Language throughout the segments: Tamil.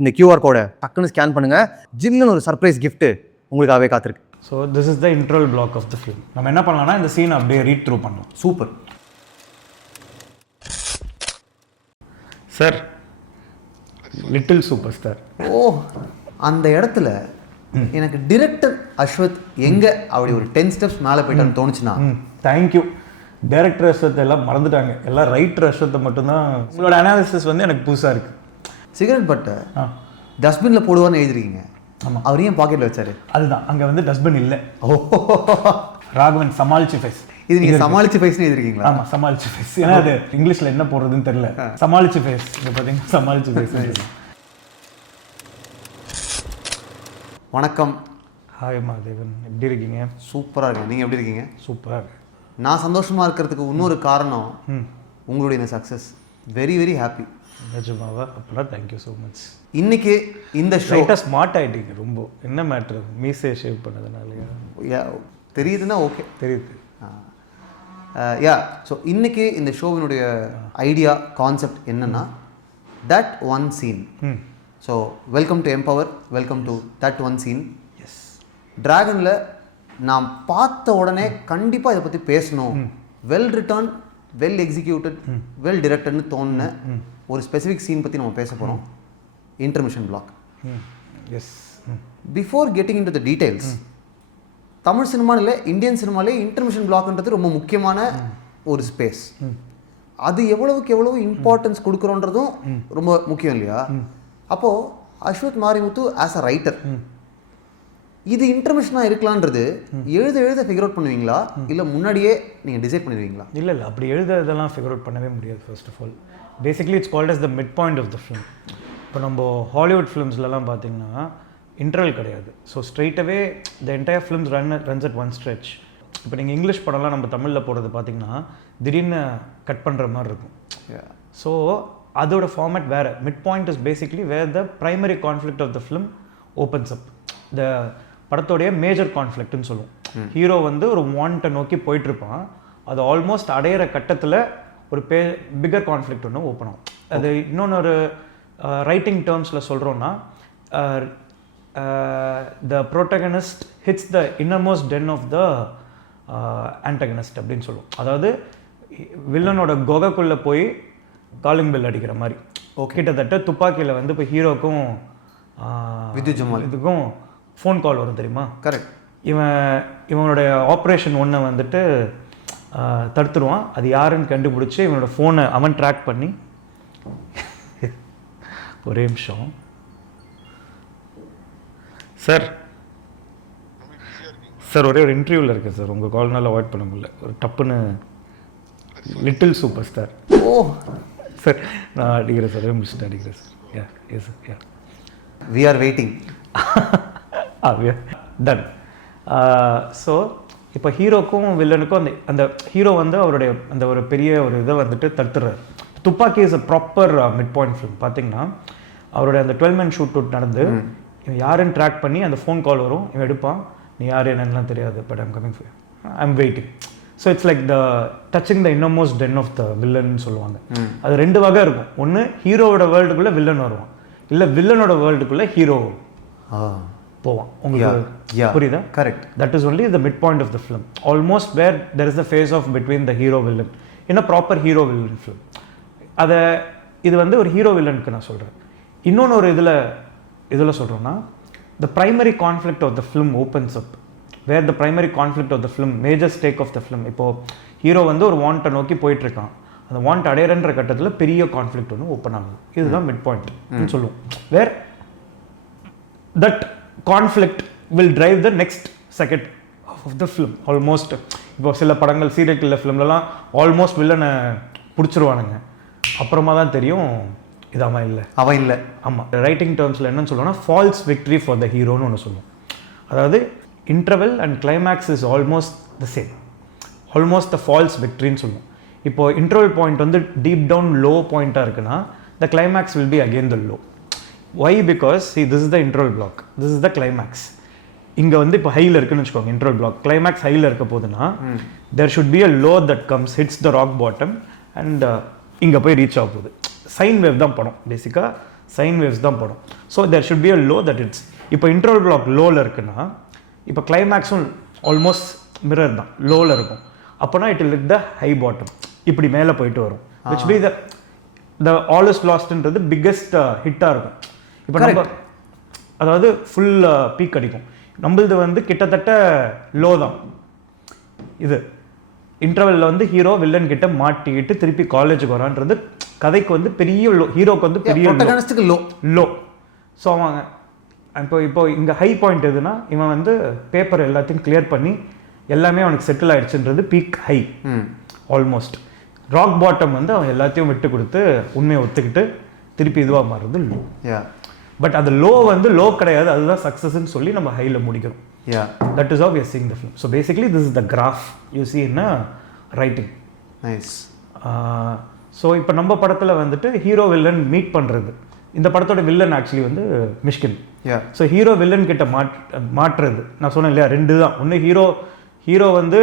இந்த QR கோடை டக்குன்னு ஸ்கேன் பண்ணுங்கள், ஜிம்னு ஒரு சர்ப்ரைஸ் கிஃப்ட்டு உங்களுக்காகவே காத்திருக்கு. So this is the interval block of the film. நம்ம என்ன பண்ணலாம்னா இந்த சீனை அப்படியே ரீட் த்ரூ பண்ணலாம். Super sir, little super star. ஓ, அந்த இடத்துல எனக்கு டிரெக்டர் அஸ்வத் எங்கே அப்படி ஒரு 10 ஸ்டெப்ஸ் மேலே போயிட்டான்னு தோணுச்சுன்னா, தேங்க்யூ. டைரக்டர் அஸ்வத் எல்லாம் மறந்துட்டாங்க, எல்லாம் ரைட்டர் அஸ்வத்தை மட்டும்தான். உங்களோட அனாலிசிஸ் வந்து எனக்கு புதுசாக இருக்குது. சிகரெட் பட்டை டஸ்ட்பினில் போடுவான்னு எழுதிருக்கீங்க. ஆமாம், அவர் ஏன் பாக்கெட்டில் வச்சாரு? அதுதான், அங்கே வந்து டஸ்ட்பின் இல்லை. ஓ, ராகவன் சமாளிச்சு ஃபேஸ். இது நீங்கள் சமாளிச்சு ஃபேஸ்னு எழுதிருக்கீங்களா? ஆமாம், சமாளிச்சு ஃபேஸ். ஏன்னா அது இங்கிலீஷில் என்ன போடுறதுன்னு தெரியல. சமாளிச்சு ஃபேஸ், இங்கே பார்த்தீங்கன்னா சமாளிச்சு ஃபேஸ். வணக்கம். ஹாய் மாதேவன், எப்படி இருக்கீங்க? சூப்பராக இருக்கேன். நீங்கள் எப்படி இருக்கீங்க? சூப்பராக இருக்கு. நான் சந்தோஷமாக இருக்கிறதுக்கு இன்னொரு காரணம் உங்களுடைய இந்த சக்ஸஸ். Very very happy. நிஜமாவா? அப்படின்னா தேங்க்யூ ஸோ மச். இன்னைக்கு இந்த ஷோ ஸ்மார்ட் ஆகிட்டீங்க ரொம்ப. என்ன மேட்ரு, மீசே ஷேவ் பண்ணதுனாலயா? தெரியுதுன்னா ஓகே, தெரியுது. யா, ஸோ இன்னைக்கு இந்த ஷோவினுடைய ஐடியா கான்செப்ட் என்னன்னா, that one scene. So welcome to Empower, welcome to that one scene. Yes, டிராகனில் நான் பார்த்த உடனே கண்டிப்பாக இதை பற்றி பேசணும், well written, well executed, well டிரெக்டட்னு தோணுன ஒரு ஸ்பெசிஃபிக் சீன் பற்றி நம்ம பேச போகிறோம். Intermission block. Yes. Before getting in to the details, Tamil சினிமாவில், இந்தியன் சினிமாலே இன்டர்மிஷன் பிளாக்ன்றது ரொம்ப முக்கியமான ஒரு ஸ்பேஸ். அது எவ்வளவுக்கு எவ்வளவு இம்பார்ட்டன்ஸ் கொடுக்குறோன்றதும் ரொம்ப முக்கியம் இல்லையா? அப்போது Ashwath Marimuthu as a writer, இது இன்டர்மிஷனாக இருக்கலான்றது எழுத ஃபிகர் அவுட் பண்ணுவீங்களா, இல்லை முன்னாடியே நீங்கள் டிசைட் பண்ணிடுவீங்களா? இல்லை, அப்படி எழுதுறதெல்லாம் ஃபிகர் அவுட் பண்ணவே முடியாது. First of all, basically it's called as the mid point of the film. இப்போ நம்ம ஹாலிவுட் ஃபிலிம்ஸ்லலாம் பார்த்தீங்கன்னா இன்டர்வல் கிடையாது. ஸோ ஸ்ட்ரெயிட்டாகவே the entire films runs at one stretch. இப்போ நீங்கள் இங்கிலீஷ் படம்லாம் நம்ம தமிழில் போடுறது பார்த்தீங்கன்னா திடீர்னு கட் பண்ணுற மாதிரி இருக்கும். ஸோ அதோட ஃபார்மேட் வேறு. Mid point is basically where the primary conflict of the film opens up. The படத்தோடைய மேஜர் கான்ஃப்ளிக்ட்னு சொல்லுவோம். ஹீரோ வந்து ஒரு வாண்ட்டை நோக்கி போயிட்டுருப்பான், அது ஆல்மோஸ்ட் அடையிற கட்டத்தில் ஒரு பிகர் கான்ஃப்ளிக்ட் ஒன்று ஓப்பன் ஆகும். அது இன்னொன்று ரைட்டிங் டேர்ம்ஸில் சொல்கிறோன்னா, the protagonist hits the innermost den of the antagonist அப்படின்னு சொல்லுவோம். அதாவது வில்லனோட குகைக்குள்ளே போய் காலிங் பெல் அடிக்கிற மாதிரி. கிட்டத்தட்ட துப்பாக்கியில் வந்து இப்போ ஹீரோக்கும் இதுக்கும் ஃபோன் கால் வரும் தெரியுமா? கரெக்ட். இவனுடைய ஆப்ரேஷன் ஒன்றை வந்துட்டு தடுத்துருவான். அது யாருன்னு கண்டுபிடிச்சி இவனோட ஃபோனை அவன் ட்ராக் பண்ணி, ஒரே நிமிஷம் சார், ஒரே ஒரு இன்டர்வியூவில் இருக்கேன் சார், உங்கள் கால்னால அவாய்ட் பண்ண முடியல. ஒரு டப்புன்னு little super star. Oh sir, நான் அடிக்கிறேன் சார், முடிச்சுட்டு அடிக்கிறேன் sir. Yeah, yes sir, yeah, we are waiting. Done. So இப்போ ஹீரோக்கும் வில்லனுக்கும் அந்த ஹீரோ வந்து அவருடைய அந்த ஒரு பெரிய ஒரு இதை வந்துட்டு தடுத்துறாரு. துப்பாக்கி is a proper mid point film. பார்த்தீங்கன்னா அவருடைய அந்த 12-man ஷூட் நடந்து இவன் யாருன்னு ட்ராக் பண்ணி அந்த ஃபோன் கால் வரும், இவன் எடுப்பான், நீ யார் என்னென்னலாம் தெரியாது, but I'm coming for I'm waiting. So it's like the touching the innermost den of the வில்லன்னு சொல்லுவாங்க. அது ரெண்டு வகை இருக்கும். ஒன்று ஹீரோவோட வேர்ல்டுக்குள்ளே வில்லன் வருவான், இல்லை வில்லனோட வேர்ல்டுக்குள்ளே ஹீரோ போவான். உங்களுக்கு புரியுதா? Correct. That is only the mid point of the film, almost where there is the face off between the hero villain in a proper hero villain film. அதை இது வந்து ஒரு ஹீரோ வில்லனுக்கு நான் சொல்கிறேன். இன்னொன்று ஒரு இதில் சொல்கிறோன்னா, the primary conflict of the film opens up, where the primary conflict of the film, major stake of the film. இப்போது ஹீரோ வந்து ஒரு வாண்ட்டை நோக்கி போயிட்டுருக்கான், அந்த வாண்ட் அடையிறன்ற கட்டத்தில் பெரிய கான்ஃப்ளிக்ட் ஒன்று ஓப்பன் ஆகுது. இதுதான் மிட் பாயிண்ட் சொல்லுவோம். Where that conflict will drive the next second of the film. Almost இப்போ சில படங்கள், சீரியல் கில்லர் ஃபிலிம்லலாம் ஆல்மோஸ்ட் வில்லனை பிடிச்சிருவானுங்க, அப்புறமா தான் தெரியும் இது அவன் இல்லை. ஆமாம், ரைட்டிங் டேர்ம்ஸில் என்னன்னு சொல்லுவோம்னா ஃபால்ஸ் விக்ட்ரி ஃபார் த ஹீரோன்னு ஒன்று சொல்லுவோம். அதாவது interval and climax is almost the same, almost the false விக்ட்ரின்னு சொல்லுவோம். இப்போது இன்டர்வல் பாயிண்ட் வந்து டீப் டவுன் லோ பாயிண்ட்டாக இருக்குன்னா, the climax will be again the low. Why? Because see, this is the interval block, this is the climax. இங்கே வந்து இப்போ ஹையில் இருக்குன்னு வச்சுக்கோங்க இன்ட்ரோல் பிளாக் கிளைமேக்ஸ் ஹையில் இருக்க போதுன்னா there should be a low that comes hits the rock bottom and இங்கே போய் ரீச் ஆக போகுது. சைன் வேவ் தான் படம், பேசிக்காக சைன் வேவ்ஸ் தான் படம். So there should be a low that it's. இப்போ இன்ட்ரோல் பிளாக் லோவில் இருக்குன்னா இப்போ கிளைமேக்ஸும் ஆல்மோஸ்ட் மிரர் தான் லோவில் இருக்கும். அப்போனா it will like the high bottom, இப்படி மேலே போயிட்டு வரும். Which be the all is லாஸ்ட்ன்றது பிக்கெஸ்ட் ஹிட்டாக இருக்கும். இப்போ நம்ம அதாவது ஃபுல் பீக் அடிக்கும். நம்மளது வந்து கிட்டத்தட்ட லோ தான். இது இன்டர்வெல்ல வந்து ஹீரோ வில்லன் கிட்ட மாட்டிக்கிட்டு திருப்பி காலேஜுக்கு வரான்றது கதைக்கு வந்து பெரிய லோ, ஹீரோக்கு வந்து பெரிய லோ லோ. ஸோ அவங்க இப்போ இங்கே ஹை பாயிண்ட் எதுனா இவன் வந்து பேப்பர் எல்லாத்தையும் கிளியர் பண்ணி எல்லாமே அவனுக்கு செட்டில் ஆயிடுச்சுன்றது peak high almost. Rock bottom வந்து அவன் எல்லாத்தையும் விட்டு கொடுத்து உண்மையை ஒத்துக்கிட்டு திருப்பி இதுவாக மாறுறது லோ. பட் அது லோ வந்து லோ கிடையாது, அதுதான் சக்ஸஸ்ன்னு சொல்லி நம்ம ஹையில் முடிக்கிறோம். That is how we are seeing the film. So basically this is the graph you see in writing. Nice. So இப்போ நம்ம படத்தில் வந்துட்டு ஹீரோ வில்லன் மீட் பண்ணுறது. இந்த படத்தோட வில்லன் ஆக்சுவலி வந்து மிஷ்கின். ஸோ ஹீரோ வில்லன் கிட்ட மாற்றுறது நான் சொன்னேன் இல்லையா, ரெண்டு தான். ஒன்று ஹீரோ வந்து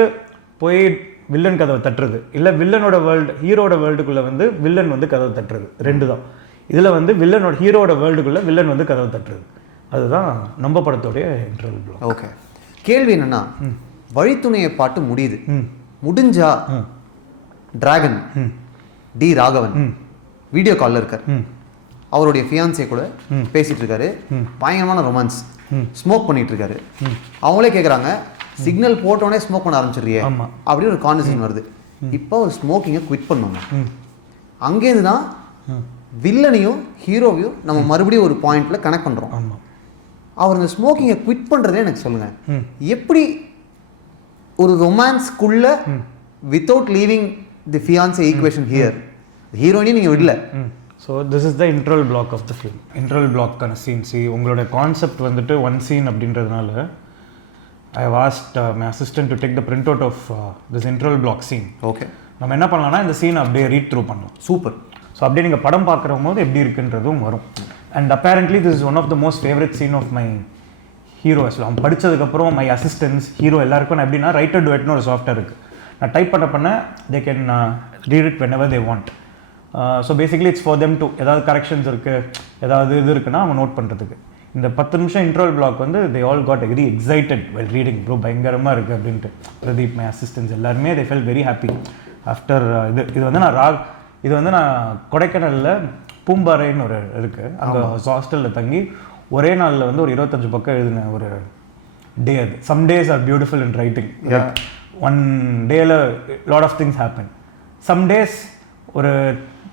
போய் வில்லன் கதவை தட்டுறது, இல்லை வில்லனோட வேர்ல்டு ஹீரோட வேர்ல்டுக்குள்ளே வந்து வில்லன் வந்து கதவை தட்டுறது, ரெண்டு தான். இதில் வந்து வில்லனோட ஹீரோட வேர்ல்டுக்குள்ளே வில்லன் வந்து கதவை தட்டுறது. அதுதான் நம்ம படத்தோடைய இன்டர்வல் பிளாக். ஓகே, கேள்வி என்னன்னா வழித்துணையை பாட்டு முடியுது, முடிஞ்சா டிராகன் டி ராகவன் வீடியோ காலில் இருக்கார், அவருடைய ஃபியான்ஸே கூட பேசிட்டு இருக்காரு, பயங்கரமான ரொமான்ஸ், ஸ்மோக் பண்ணிட்டு இருக்காரு. அவங்களே கேட்குறாங்க சிக்னல் போட்டோடனே ஸ்மோக் பண்ண ஆரம்பிச்சிடுறியே அப்படின்னு ஒரு கான்வர்சேஷன் வருது. இப்போ ஒரு ஸ்மோக்கிங்கை குவிட் பண்ணுவாங்க. அங்கேருந்து தான் வில்லனையும் ஹீரோவையும் நம்ம மறுபடியும் ஒரு பாயிண்ட்ல கனெக்ட் பண்ணுறோம். அவர் இந்த ஸ்மோக்கிங்கை குவிட் பண்ணுறதே எனக்கு சொல்லுங்க, எப்படி ஒரு ரொமான்ஸ்க்குள்ள without leaving the fiancee equation here, ஹீரோயினையும் நீங்கள் விடல. So this is the interval block of the film. Interval பிளாக்கான சீன் உங்களோட கான்செப்ட் வந்துட்டு ஒன் சீன் அப்படின்றதுனால I have asked my assistant to take the print out of this interval block scene. Okay, நம்ம என்ன பண்ணலாம்னா இந்த சீன் அப்படியே ரீட் த்ரூ பண்ணலாம். சூப்பர். ஸோ அப்படியே நீங்கள் படம் பார்க்குற போது எப்படி இருக்குன்றதும் வரும். And apparently this is one of the most favourite scene of my hero. அவன் படித்ததுக்கப்புறம் மை அசிஸ்டன்ஸ் ஹீரோ எல்லாருக்கும் நான் எப்படின்னா ரைட்டர் டுவெட்னு ஒரு சாஃப்ட்வேர் இருக்குது, நான் டைப் பண்ண they can read it when ever they want. So basically it's for them to ஏதாவது கரெக்ஷன்ஸ் இருக்குது, ஏதாவது இது இருக்குன்னா அவங்க நோட் பண்ணுறதுக்கு. இந்த 10 நிமிஷம் இன்டர்வல் பிளாக் வந்து they all got very excited well reading. Bro பயங்கரமாக இருக்குது அப்படின்ட்டு. பிரதீப் மை அசிஸ்டன்ஸ் எல்லாருமே they felt very happy after இது வந்து நான் கொடைக்கானலில் பூம்பாறைன்னு ஒரு இருக்குது, அங்கே ஹாஸ்டலில் தங்கி ஒரே நாளில் வந்து ஒரு 25 பக்கம் எழுதின ஒரு டே அது. Some days are beautiful in writing. One டேயில் lot of things happen. Some days ஒரு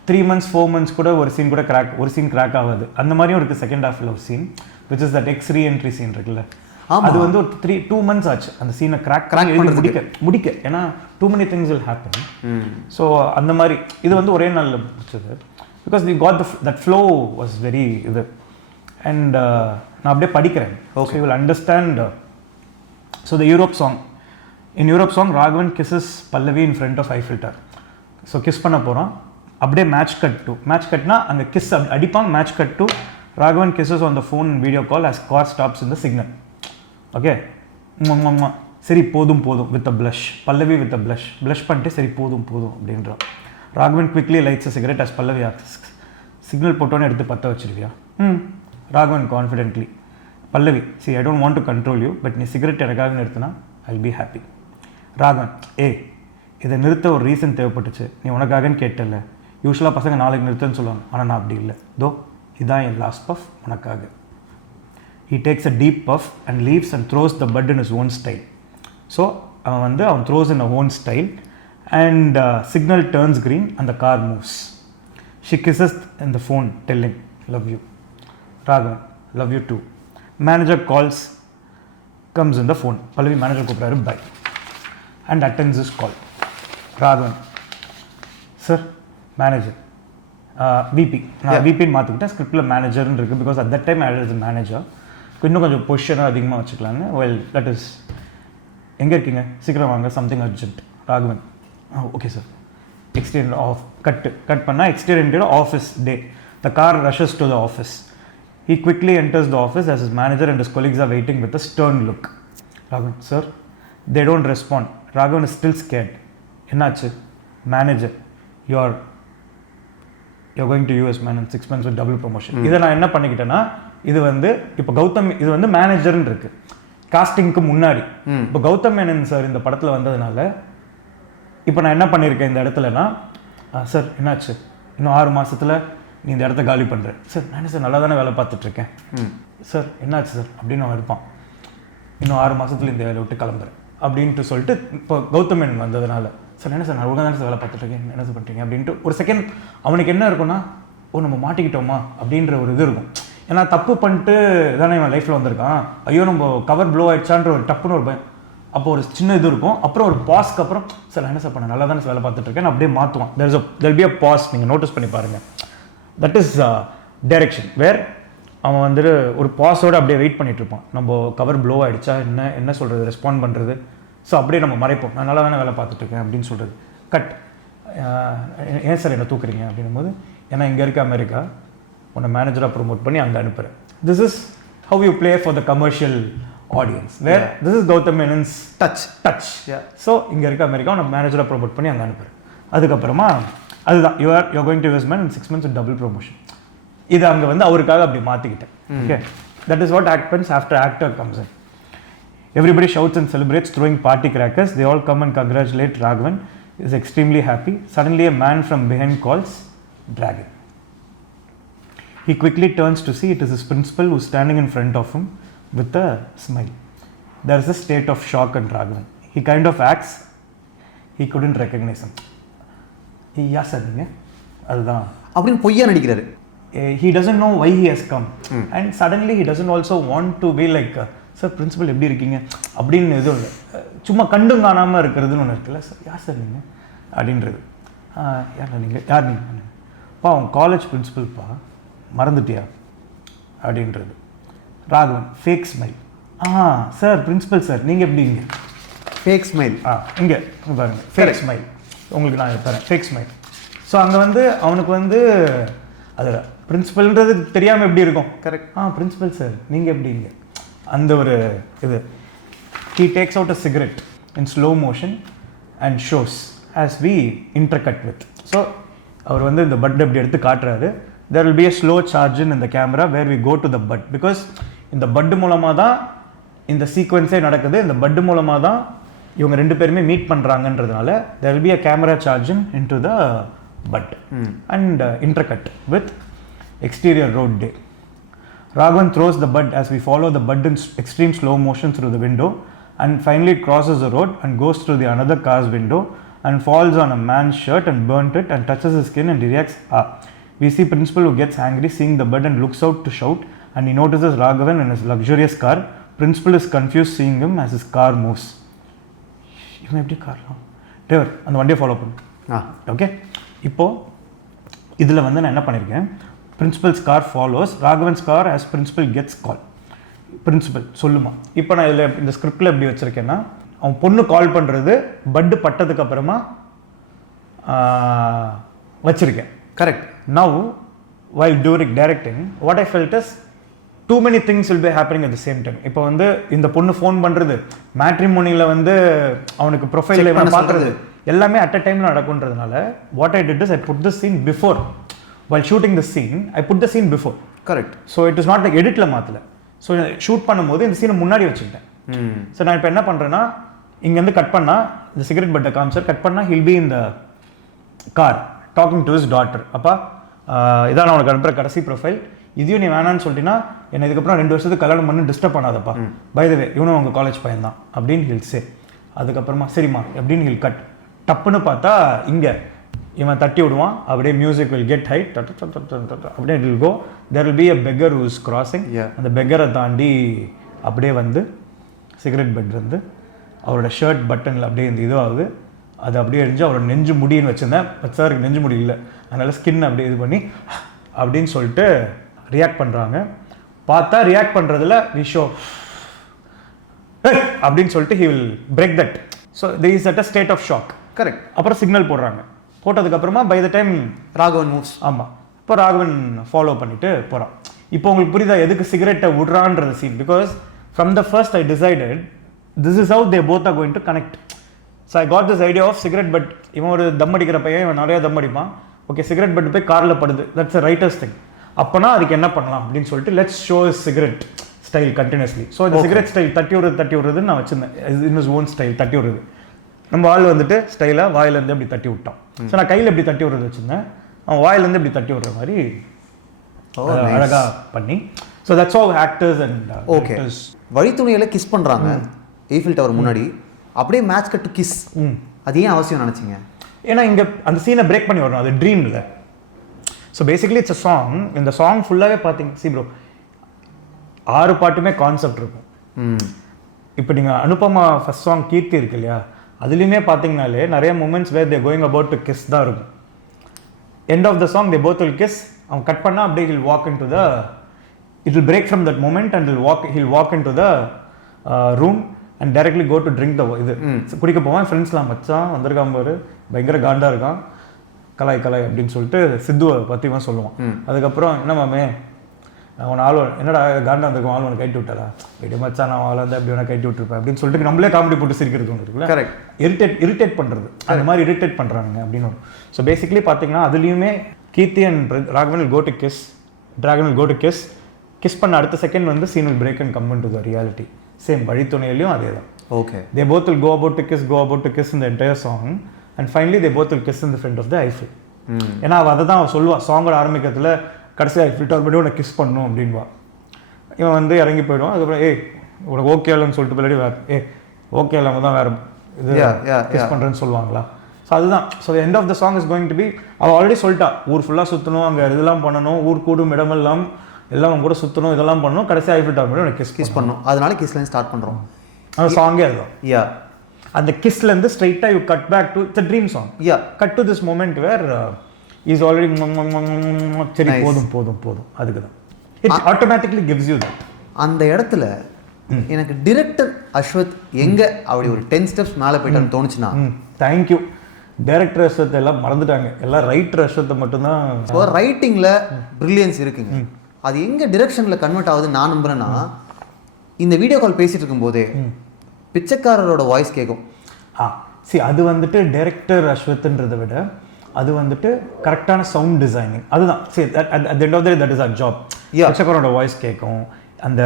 3 months 4 months கூட ஒரு சீன் கிராக் ஆகாது. அந்த மாதிரியும் இருக்குது செகண்ட் ஹாஃபில் ஒரு scene which is that ex reentry scene இருக்குல்ல, அது வந்து ஒரு 2 months ஆச்சு அந்த சீனை கிராக் முடிக்க. ஏன்னா too many things will happen. So அந்த மாதிரி இது வந்து ஒரே நாளில் முடிச்சது. Because we got that flow was very இது. அண்ட் நான் அப்படியே படிக்கிறேன். Okay, you will understand. So the Europe song, in Europe song Raghavan kisses Pallavi in front of I filter. So kiss பண்ண போகிறோம், அப்படியே மேட்ச் கட்னா அங்கே கிஸ் அடிப்பாங்க. Match cut to Raghavan kisses on the phone video call as car stops in the signal. Okay, சரி போதும் with a blush, Pallavi with a blush பண்ணிட்டு சரி போதும் அப்படின்றோம். Raghavan quickly lights a cigarette as Pallavi asks, signal போட்டோன்னு எடுத்து பற்ற வச்சிருவியா? Raghavan confidently, Pallavi see I don't want to control you, but நீ சிகரெட் எனக்காக நிறுத்தினா I'll be happy. ராகவன் இதை நிறுத்த ஒரு ரீசன் தேவைப்பட்டுச்சு, நீ உனக்காகன்னு கேட்டல. யூஸ்வலாக பசங்க நாளைக்கு நிறுத்தன்னு சொல்லுவாங்க, ஆனால் நான் அப்படி இல்லை. இதான் என் லாஸ்ட் பஃப் உனக்காக. he takes a deep puff and leaves and throws the bud in his own style. So அவன் throws in a own style and signal turns green and the car moves. She kisses in the phone telling love you. Raghavan love you too. Manager calls, comes in the phone. Pallavi manager கூப்பிட்டாரு bye and attends his call. Raghavan sir manager VP, நான் விபின்னு மாற்றிக்கிட்டேன், ஸ்கிரிப்டில் மேனேஜர்னு இருக்குது. Because at that time I was manager, இன்னும் கொஞ்சம் பொசிஷனாக அதிகமாக வச்சுக்கலான்னு. வெல் தட் இஸ், எங்கே இருக்கீங்க, சீக்கிரம் வாங்க, something urgent. Raghavan okay sir. Exterior of cut பண்ணால் exterior office day. The car rushes to the office. He quickly enters the office as his manager and his colleagues are waiting with a stern look. Raghavan, sir, they don't respond. Raghavan is still scared. Ennachu? Manager, you're going to US, man, in 6 months with double promotion. இதை நான் என்ன பண்ணிக்கிட்டேன்னா, இது வந்து இப்போ கௌதம், இது வந்து மேனேஜர்னு இருக்கு காஸ்டிங்க்கு முன்னாடி. இப்போ கௌதம் மேனன் சார் இந்த படத்தில் வந்ததுனால இப்போ நான் என்ன பண்ணியிருக்கேன் இந்த இடத்துலனா, சார் என்னாச்சு, இன்னும் 6 மாதத்தில் நீ இந்த இடத்த காலி பண்ணுற. சார் மேனேஜர் நல்லா தானே வேலை பார்த்துட்ருக்கேன். சார் என்னாச்சு சார் அப்படின்னு அவன் இருப்பான். இன்னும் 6 மாதத்தில் இந்த வேலை விட்டு கிளம்புறேன் அப்படின்ட்டு சொல்லிட்டு இப்போ கௌதம் மேனன் வந்ததுனால, சார் என்ன சார் நான் ஒழுங்காக தானே சார் வேலை பார்த்துட்ருக்கேன், என்ன சார் பண்ணுறீங்க அப்படின்ட்டு ஒரு செகண்ட் அவனுக்கு என்ன இருக்குன்னா, ஓ நம்ம மாட்டிக்கிட்டோமா அப்படின்ற ஒரு இது இருக்கும். ஏன்னா தப்பு பண்ணிட்டு தானே இவன் லைஃப்பில் வந்திருக்கான், ஐயோ நம்ம கவர் ப்ளோ ஆகிடுச்சான்ற ஒரு டப்புன்னு ஒரு பயம். அப்போ ஒரு சின்ன இது இருக்கும். அப்புறம் ஒரு பாஸ்க்கு அப்புறம், சார் என்ன சார் பண்ண நல்லா தானே சார் வேலை பார்த்துட்ருக்கேன் அப்படியே மாற்றுவான். There be a pause. நீங்கள் நோட்டீஸ் பண்ணி பாருங்கள். தட் இஸ் டைரக்ஷன் வேர் அவன் வந்துட்டு ஒரு பாஸோடு அப்படியே வெயிட் பண்ணிகிட்டு இருப்பான். நம்ம கவர் ப்ளோ ஆகிடுச்சா, என்ன சொல்கிறது, ரெஸ்பாண்ட் பண்ணுறது. ஸோ அப்படியே நம்ம மறைப்போம், நான் நல்லா தானே வேலை பார்த்துட்ருக்கேன் அப்படின்னு சொல்கிறது. கட். ஏன் சார் என்ன தூக்குறீங்க அப்படின்னும் போது, ஏன்னா இங்கே இருக்க அமெரிக்கா உன்னை மேனேஜராக ப்ரொமோட் பண்ணி அங்கே அனுப்புகிறேன். This is how you play for the commercial audience where this is Gautham Menon's touch. So இங்கே இருக்க அமெரிக்கா உன்னை மேனேஜராக ப்ரொமோட் பண்ணி அங்கே அனுப்புகிறேன். அதுக்கப்புறமா அதுதான் you are going to US man in 6 months with double promotion. இது அங்கே வந்து அவருக்காக அப்படி மாற்றிக்கிட்டேன். Okay, that is what happens after actor comes in. Everybody shouts and celebrates, throwing party crackers. They all come and congratulate Raghavan. He is extremely happy. Suddenly a man from behind calls, Dragon. He quickly turns to see it is his principal who is standing in front of him with a smile. There is a state of shock in Raghavan. He kind of acts he couldn't recognize him. Yeah sir நீங்கள் அதுதான் அப்படின்னு பொய்யா நடிக்கிறாரு. he doesn't know why he has come and suddenly he doesn't also want to be like, sir principal எப்படி இருக்கீங்க அப்படின்னு எதுவும் இல்லை, சும்மா கண்டும் காணாமல் இருக்கிறதுன்னு ஒன்று இருக்குல்ல. சார் யார் சார் நீங்கள் அப்படின்றது. யார் நீங்கள், யார் நீங்கள், பா அவன் காலேஜ் பிரின்சிபல்ப்பா மறந்துட்டியா அப்படின்றது. Raghavan fake smile. Sir principal sir நீங்கள் எப்படி இங்கே ஃபேக் ஸ்மைல். இங்கே பாருங்கள் ஃபேக் ஸ்மைல் உங்களுக்கு நான் தரேன், ஃபேக் ஸ்மைல். ஸோ அங்கே வந்து அவனுக்கு வந்து அது பிரின்சிபல்ன்றது தெரியாமல் எப்படி இருக்கும். கரெக்ட். பிரின்சிபல் சார் நீங்கள் எப்படி இங்கே அந்த ஒரு இது. he takes out a cigarette in slow motion and shows as we intercut with. So அவர் வந்து இந்த பட் அப்படி எடுத்து காட்டுறாரு. there will be a slow charge in the camera where we go to the bud because இந்த பட் மூலமாக தான் இந்த சீக்வன்ஸே நடக்குது. இந்த பட் மூலமாக தான் இவங்க ரெண்டு பேருமே meet பண்ணுறாங்கன்றதுனால there will be a camera charge into the bud and intercut with exterior road day. Raghavan throws the bud as we follow the bud in extreme slow motion through the window and finally crosses the road and goes through the another car's window and falls on a man's shirt and burnt it and touches his skin and he reacts. We see principal who gets angry seeing the bud and looks out to shout and he notices Raghavan in his luxurious car. Principal is confused seeing him as his car moves. இவன் எப்படி கார்லாம் டிரைவர் அந்த வண்டியை ஃபாலோ பண்ணு. ஓகே, இப்போது இதில் வந்து நான் என்ன பண்ணியிருக்கேன், principal's car follows Raghavan's car as principal gets call. Principal சொல்லுமா. இப்போ நான் இதில் இந்த ஸ்கிரிப்டில் எப்படி வச்சுருக்கேன்னா, அவன் பொண்ணு கால் பண்ணுறது பட்டு பட்டதுக்கு அப்புறமா வச்சுருக்கேன். Correct. Now while during directing what I felt is too many things will be happening at the same time. இப்போ வந்து இந்த பொண்ணு ஃபோன் பண்ணுறது, மேட்ரிமோனியில் வந்து அவனுக்கு ப்ரொஃபைலில் இவன் பார்க்குறது எல்லாமே அட் அ டைமில் நடக்குன்றதுனால what I did is I put the scene before. While shooting the scene, I put the scene before. Correct. So it is not like editல மாற்றல. ஸோ ஷூட் பண்ணும்போது இந்த சீனை முன்னாடி வச்சுக்கிட்டேன். ஸோ நான் இப்போ என்ன பண்ணுறேன்னா, இங்கேருந்து கட் பண்ணால் இந்த சிகரெட் பட்டை காமிச்சார், கட் பண்ணால் he'll be in the car talking to his daughter. அப்பா இதான் நான் உனக்கு அனுப்புகிற கடைசி ப்ரொஃபைல், இதையும் நீ வேணான்னு சொல்லிட்டீங்கன்னா என்ன இதுக்கப்புறம் 2 வருஷத்துக்கு கல்யாணம் பண்ணி டிஸ்டர்ப் பண்ணாதப்பா, பை த வே இவனும் உங்கள் காலேஜ் பையன் தான் அப்படின்னு ஹில் சே. அதுக்கப்புறமா சரிம்மா அப்படின்னு ஹில் கட். டப்புன்னு பார்த்தா இங்கே இவன் தட்டி விடுவான், அப்படியே மியூசிக் வில் கெட் ஹைட், அப்படியே it will go. There will be a beggar who is crossing. அந்த பெக்கரை தாண்டி அப்படியே வந்து சிகரெட் பெட் வந்து அவரோட ஷர்ட் பட்டனில் அப்படியே இந்த இதுவாகுது. அது அப்படியே எரிஞ்சு அவரோட நெஞ்சு முடின்னு வச்சுருந்தேன், பட் சாருக்கு நெஞ்சு முடி இல்லை, அதனால் ஸ்கின் அப்படியே இது பண்ணி அப்படின்னு சொல்லிட்டு ரியாக்ட் பண்ணுறாங்க. பார்த்தா ரியாக்ட் பண்ணுறதுல வி ஷோ அப்படின்னு சொல்லிட்டு he will break that. So this is at a state of shock. Correct. அப்புறம் சிக்னல் போடுறாங்க. போட்டதுக்கப்புறமா by the time Raghavan moves. ஆமாம், இப்போ ராகவன் ஃபாலோ பண்ணிட்டு போகிறான். இப்போ உங்களுக்கு புரியுதா எதுக்கு சிகரெட்டை விடுறான்றது scene? Because from the first I decided this is how they both are going to connect. So I got this idea of cigarette but. இவன் ஒரு தம் அடிக்கிற பையன், இவன் நிறையா தம் அடிப்பான். ஓகே, சிகரெட் பட் போய் காரில் படுது, தட்ஸ் அ ரைட்டர்ஸ் திங். அப்போனா அதுக்கு என்ன பண்ணலாம் அப்படின்னு சொல்லிட்டு let's show cigarette style continuously. So இந்த சிகரெட் ஸ்டைல் தட்டி விடுறதுன்னு நான் வச்சிருந்தேன். இன் இஸ் ஓன் ஸ்டைல் தட்டி விடுறது. நம்ம ஆள் வந்துட்டு ஸ்டைலாக வாயிலேருந்து அப்படி தட்டி விட்டான். ஸோ நான் கையில் எப்படி தட்டி விடுறது வச்சுருந்தேன், அவன் வாயிலேருந்து இப்படி தட்டி விடுற மாதிரி அழகாக பண்ணி. So that's all actors and okay. வழித்துணையில் கிஸ் பண்ணுறாங்க ஈஃபில் டவர் முன்னாடி, அப்படியே மேட்ச் கட் டு கிஸ். அது ஏன் அவசியம் நினச்சிங்க? ஏன்னா இங்கே அந்த சீனை பிரேக் பண்ணி வரணும், அது ட்ரீமில். So basically it's a song. இந்த சாங் ஃபுல்லாகவே பார்த்தீங்க சி ப்ரோ 6 பாட்டுமே கான்செப்ட் இருக்கும். இப்போ நீங்கள் அனுபமா ஃபர்ஸ்ட் சாங் கீர்த்தி இருக்கு இல்லையா, அதுலேயுமே பார்த்தீங்கனாலே நிறைய moments where they going about to kiss தான் இருக்கும். End of the song they both will kiss. அவன் கட் பண்ணால் அப்படியே he'll walk in to the it will break from that moment and he'll walk in to the room and directly go to drink the இது குடிக்க போவான். ஃப்ரெண்ட்ஸ்லாம் மச்சான் வந்திருக்கான் பாரு, பயங்கர காண்டா இருக்கான், கலாய் கலாய் அப்படின்னு சொல்லிட்டு சித்துவை பற்றிவன் சொல்லுவான். அதுக்கப்புறம் என்ன மாமே அவன் ஆள் என்னடா காண்டா வந்திருக்கும், ஆள் ஒன்று கைட்டு விட்டாரா, இப்படி மச்சா நான் ஆள் வந்து அப்படி ஒன்று கைட்டு விட்டுருப்பேன் அப்படின்னு சொல்லிட்டு நம்மளே காமெடி போட்டு சிரிக்கிறது ஒன்று இருக்குல்ல. கரெக்ட். இரிட்டேட் பண்ணுறது, அந்த மாதிரி இரிட்டேட் பண்ணுறாங்க அப்படின்னு ஒன்று. ஸோ பேசிக்கலி பார்த்தீங்கன்னா அதுலேயுமே Keerthi and Raghavan will go to kiss, Dragon will go to kiss. Kiss பண்ண அடுத்த செகண்ட் வந்து scene will break and come in to the reality. Same வழித்துணையிலையும் அதே தான். Okay, they both will go about to kiss in the entire song and finally they both will kiss in the front of the Eiffel. ஏன்னா அவள் அதை தான் அவள் சொல்லுவாள் சாங்கோட ஆரம்பிக்கிறதுல, கடைசி ஐஃபில் டவர் படி உன்னை கிஸ் பண்ணணும் அப்படின்வா. இவன் வந்து இறங்கி போயிடுவான். அதுக்கப்புறம் உனக்கு ஓகே இல்லைன்னு சொல்லிட்டு பின்னாடி ஓகே இல்லாமல் தான் வேறு இது கிஸ் பண்ணுறேன்னு சொல்லுவாங்களா. ஸோ அதுதான். So end of the song is going to be, அவள் ஆல்ரெடி சொல்லிட்டா ஊர் ஃபுல்லாக சுற்றணும், அங்கே இதெல்லாம் பண்ணணும், ஊர் கூடும் இடமெல்லாம் எல்லாம் கூட சுற்றணும், இதெல்லாம் பண்ணணும், கடைசி ஐஃபில் டவர் படி உனக்கு கிஸ் பண்ணணும். அதனால கிஸ்லேருந்து ஸ்டார்ட் பண்ணுறோம். அந்த சாங்கே அதுதான். அந்த கிஸ்லேருந்து ஸ்ட்ரைட்டாக you cut back to the dream song. Cut to this moment where is already சரி போதும் போதும் போதும். அதுக்கு தான் it automatically gives you that. அந்த இடத்துல எனக்கு டிரெக்டர் அஸ்வத் எங்கே அப்படி ஒரு 10 ஸ்டெப்ஸ் மேலே போயிட்டான்னு தோணுச்சுன்னா, தேங்க்யூ. டைரக்டர் அஸ்வத் எல்லாம் மறந்துட்டாங்க, எல்லாம் ரைட்டர் அஸ்வத்தை மட்டும்தான். ஸோ ரைட்டிங்கில் ப்ரில்லியன்ஸ் இருக்குங்க. அது எங்கே டிரெக்ஷனில் கன்வெர்ட் ஆகுதுன்னு நான் நம்புகிறேன்னா, இந்த வீடியோ கால் பேசிகிட்டு இருக்கும்போதே பிச்சைக்காரரோட வாய்ஸ் கேட்கும். அது வந்துட்டு டைரக்டர் அஸ்வத்ன்றதை விட அது வந்துட்டு கரெக்டான சவுண்ட் டிசைனிங். அதுதான் at end of the day that is our job. பிச்சைக்காரரோட வாய்ஸ் கேட்கும். அந்த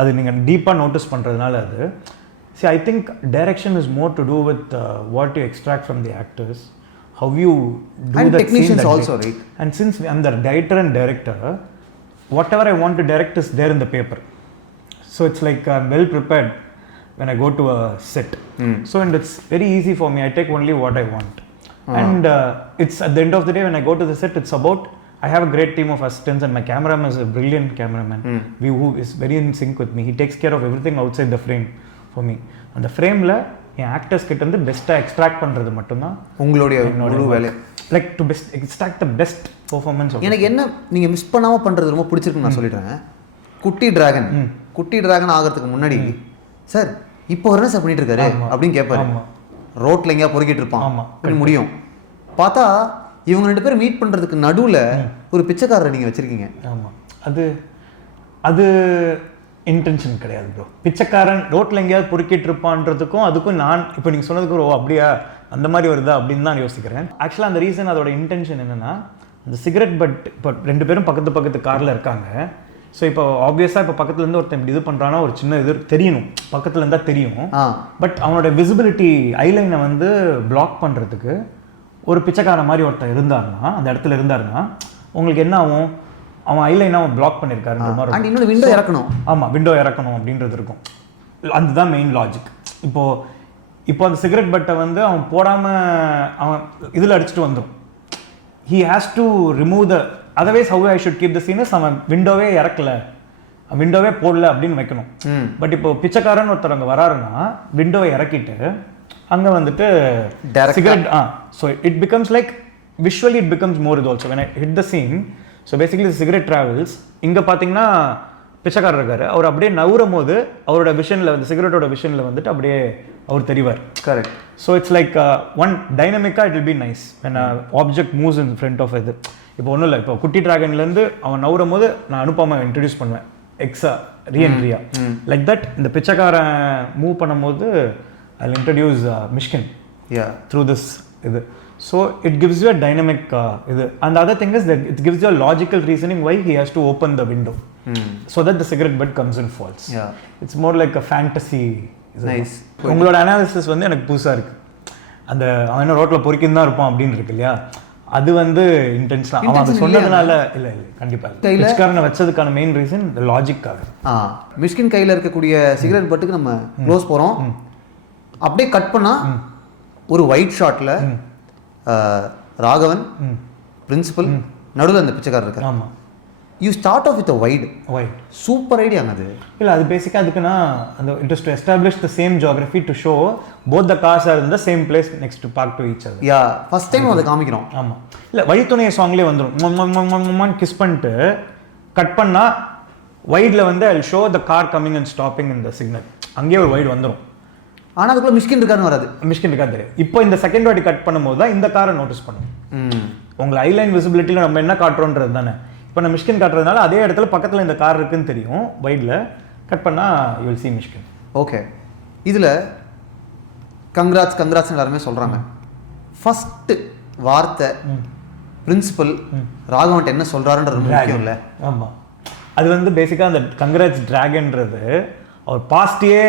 அது நீங்கள் டீப்பாக நோட்டீஸ் பண்ணுறதுனால அது I think direction is more to do with what you extract from the actors, how you do the technicians also, right? And since அந்த writer and director whatever I want to direct is there in the paper. So it's like I'm well prepared when I go to a set. So and it's very easy for me. I take only what I want. And it's at the end of the day when I go to the set, it's about I have a great team of assistants and my cameraman is a brilliant cameraman who is very in sync with me. He takes care of everything outside the frame for me. And the frame la N actors கிட்ட இருந்து பெஸ்ட்டாக எக்ஸ்ட்ராக்ட் பண்ணுறது மட்டும்தான் உங்களுடைய வேலை. Like to best extract the best performance. எனக்கு என்ன நீங்கள் மிஸ் பண்ணாமல் பண்ணுறது ரொம்ப பிடிச்சிருக்குன்னு நான் சொல்லிடுறேன். குட்டி டிராகன் ஆகிறதுக்கு முன்னாடி சார் இப்போ என்ன சார் பண்ணிட்டு இருக்காரு அப்படின்னு கேட்பாரு. ரோட்டில் எங்கேயா பொறுக்கிட்டு இருப்பான் அப்படி முடியும். பார்த்தா இவங்க 2 பேரும் மீட் பண்ணுறதுக்கு நடுவில் ஒரு பிச்சைக்காரரை நீங்கள் வச்சுருக்கீங்க. ஆமாம், அது இன்டென்ஷன் கிடையாது ப்ரோ. பிச்சைக்காரன் ரோட்டில் எங்கேயாவது பொறுக்கிட்டு இருப்பான்றதுக்கும் அதுக்கும் நான் இப்போ நீங்கள் சொன்னதுக்கு ஓ அப்படியா அந்த மாதிரி வருதா அப்படின்னு தான் யோசிக்கிறேன். ஆக்சுவலாக அந்த ரீசன் அதோட இன்டென்ஷன் என்னென்னா, அந்த சிகரெட் பட் இப்போ 2 பேரும் பக்கத்து காரில் இருக்காங்க. ஸோ இப்போ ஆப்வியஸாக இப்போ பக்கத்துலேருந்து ஒருத்தன் இப்படி இது பண்ணுறான்னா ஒரு சின்ன இது தெரியணும், பக்கத்தில் இருந்தால் தெரியும். பட் அவனோட விசிபிலிட்டி ஐலைனை வந்து பிளாக் பண்ணுறதுக்கு ஒரு பிச்சைக்கார மாதிரி ஒருத்தன் இருந்தாருன்னா, அந்த இடத்துல இருந்தாருன்னா உங்களுக்கு என்ன ஆகும், அவன் ஐலைனை அவன் பிளாக் பண்ணியிருக்காருன்ற மாதிரி. இன்னொரு விண்டோ இறக்கணும். ஆமாம், விண்டோ இறக்கணும் அப்படின்றது இருக்கும். அதுதான் மெயின் லாஜிக். இப்போ அந்த சிகரெட் பட்டை வந்து அவன் போடாமல் அவன் இதில் அடிச்சுட்டு வந்துடும். He has to remove the otherwise how I should keep the scenes. அவன் விண்டோவே இறக்கல, விண்டோவே போடல அப்படின்னு வைக்கணும். பட் இப்போ பிச்சைக்காரன் ஒருத்தர் அங்கே வராருன்னா விண்டோவை இறக்கிட்டு அங்கே வந்துட்டு cigarette so it becomes like visually it becomes more இது also when I hit the scene. So basically cigarette travels இங்கே பார்த்தீங்கன்னா பிச்சைக்காரர் இருக்காரு, அவர் அப்படியே நவுறும் போது அவரோட விஷனில் வந்து சிகரெட்டோட விஷனில் வந்துட்டு அப்படியே அவர் தெரிவார். Correct. So it's like one டைனமிக்காக it will be nice when object moves in front of இது. இப்போ ஒன்றும் இல்லை, இப்போ குட்டி ட்ராகன்லேருந்து அவன் நவுறும் போது நான் அனுப்பாம இன்ட்ரடியூஸ் பண்ணுவேன் எக்ஸா ரீஎன்ட்ரியா லைக் தட். இந்த பிச்சைக்காரன் மூவ் பண்ணும்போது I introduce Mysskin through this இது. So it gives you a dynamic இது. And other thing is that it gives you a logical reasoning why he has to open the window so that the cigarette butt comes and falls. It's more like a fantasy. Nice. உங்களோட அனாலிசிஸ் வந்து எனக்கு புதுசாக இருக்குது. அந்த அவன் என்ன ரோட்டில் பொறுக்கின்னு தான் இருப்பான் அப்படின்னு இருக்கு இல்லையா, அது வந்து இன்டென்ஷனாக அவன் அதை சொன்னதுனால இல்லை இல்லை கண்டிப்பாக மிஷ்காரனை வச்சதுக்கான மெயின் ரீசன் லாஜிக்காக. மிஷ்கின் கையில் இருக்கக்கூடிய சிகரெட் பட்டுக்கு நம்ம க்ளோஸ் போகிறோம், அப்படியே கட் பண்ணால் ஒரு ஒயிட் ஷாட்டில் ராகவன் பிரின்சிபல் நடுவில் அந்த பிச்சைக்காரர் இருக்கார். ஆமாம். You start off with a wide super ஐடியாங்க அது. இல்லை அது பேசிக்காக அதுக்குன்னா அந்த interest to establish the same geography to show both the cars are in the same place next to park to each other. Yeah first time அதை காமிக்கிறோம். ஆமாம். இல்லை வழித்துணைய சாங்லேயே வந்துடும் கிஸ் பண்ணிட்டு கட் பண்ணால் வைடில் வந்து I show the car coming and stopping in the signal. அங்கேயே ஒரு வைடு வந்துடும். ஆனால் அதுக்குள்ள மிஷ்கின் இருக்காருன்னு வராது. மிஷ்கின் இருக்காது. இப்போ இந்த செகண்ட் வாட்டி கட் பண்ணும்போது தான் இந்த காரை நோட்டீஸ் பண்ணும். உங்களை ஐலைன் விசிபிலிட்டியில் நம்ம என்ன காட்டுறோன்றது தானே. இப்போ நான் மிஷ்கின் காட்டுறதுனால அதே இடத்துல பக்கத்தில் இந்த கார் இருக்குன்னு தெரியும். வைடில் கட் பண்ணால் you will see Mysskin. Okay. இதில் கங்க்ராட்ஸ் எல்லாருமே சொல்கிறாங்க. ஃபஸ்ட்டு வார்த்தை பிரின்சிபல் ராகவன்ட்ட என்ன சொல்கிறாருன்றது முக்கியம் இல்லை. ஆமாம். அது வந்து பேசிக்காக அந்த கங்க்ராட்ஸ் ட்ராகன்றது அவர் பாஸ்ட்டையே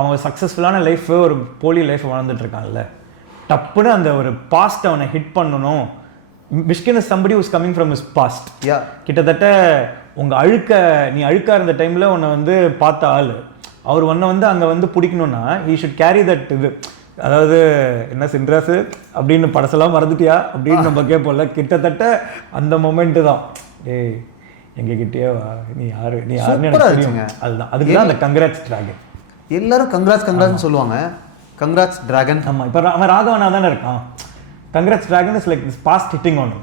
அவங்க சக்ஸஸ்ஃபுல்லான லைஃப் ஒரு போலி லைஃப் வாழ்ந்துட்டு இருக்காங்கல்ல, டப்புன்னு அந்த ஒரு பாஸ்ட் அவனை ஹிட் பண்ணணும். Mysskin is somebody who's coming from his past. கிட்டத்தட்ட நீ அழுக்கா இருந்த டைமில் உன்னை வந்து பார்த்த ஆள் அவர் உன்னை வந்து அங்கே வந்து பிடிக்கணும்னா ஹீ ஷுட் கேரி தட் இது. அதாவது என்ன சின்ராசு அப்படின்னு படசெல்லாம் மறந்துட்டியா அப்படின்னு நம்ம கேட்போம்ல, கிட்டத்தட்ட அந்த மொமெண்ட்டு தான். ஏய் எங்ககிட்டயே நீ யாருன்னு எனக்கு தெரியும். அதுதான் அதுக்கு தான் அந்த கங்க்ராட்ஸ் ட்ராகன். எல்லாரும் கங்க்ராட்ஸ் சொல்லுவாங்க. Congrats dragon. ஆமாம். இப்போ அவன் ராகவனா தானே இருக்கான். Congrats dragon is like this past hitting on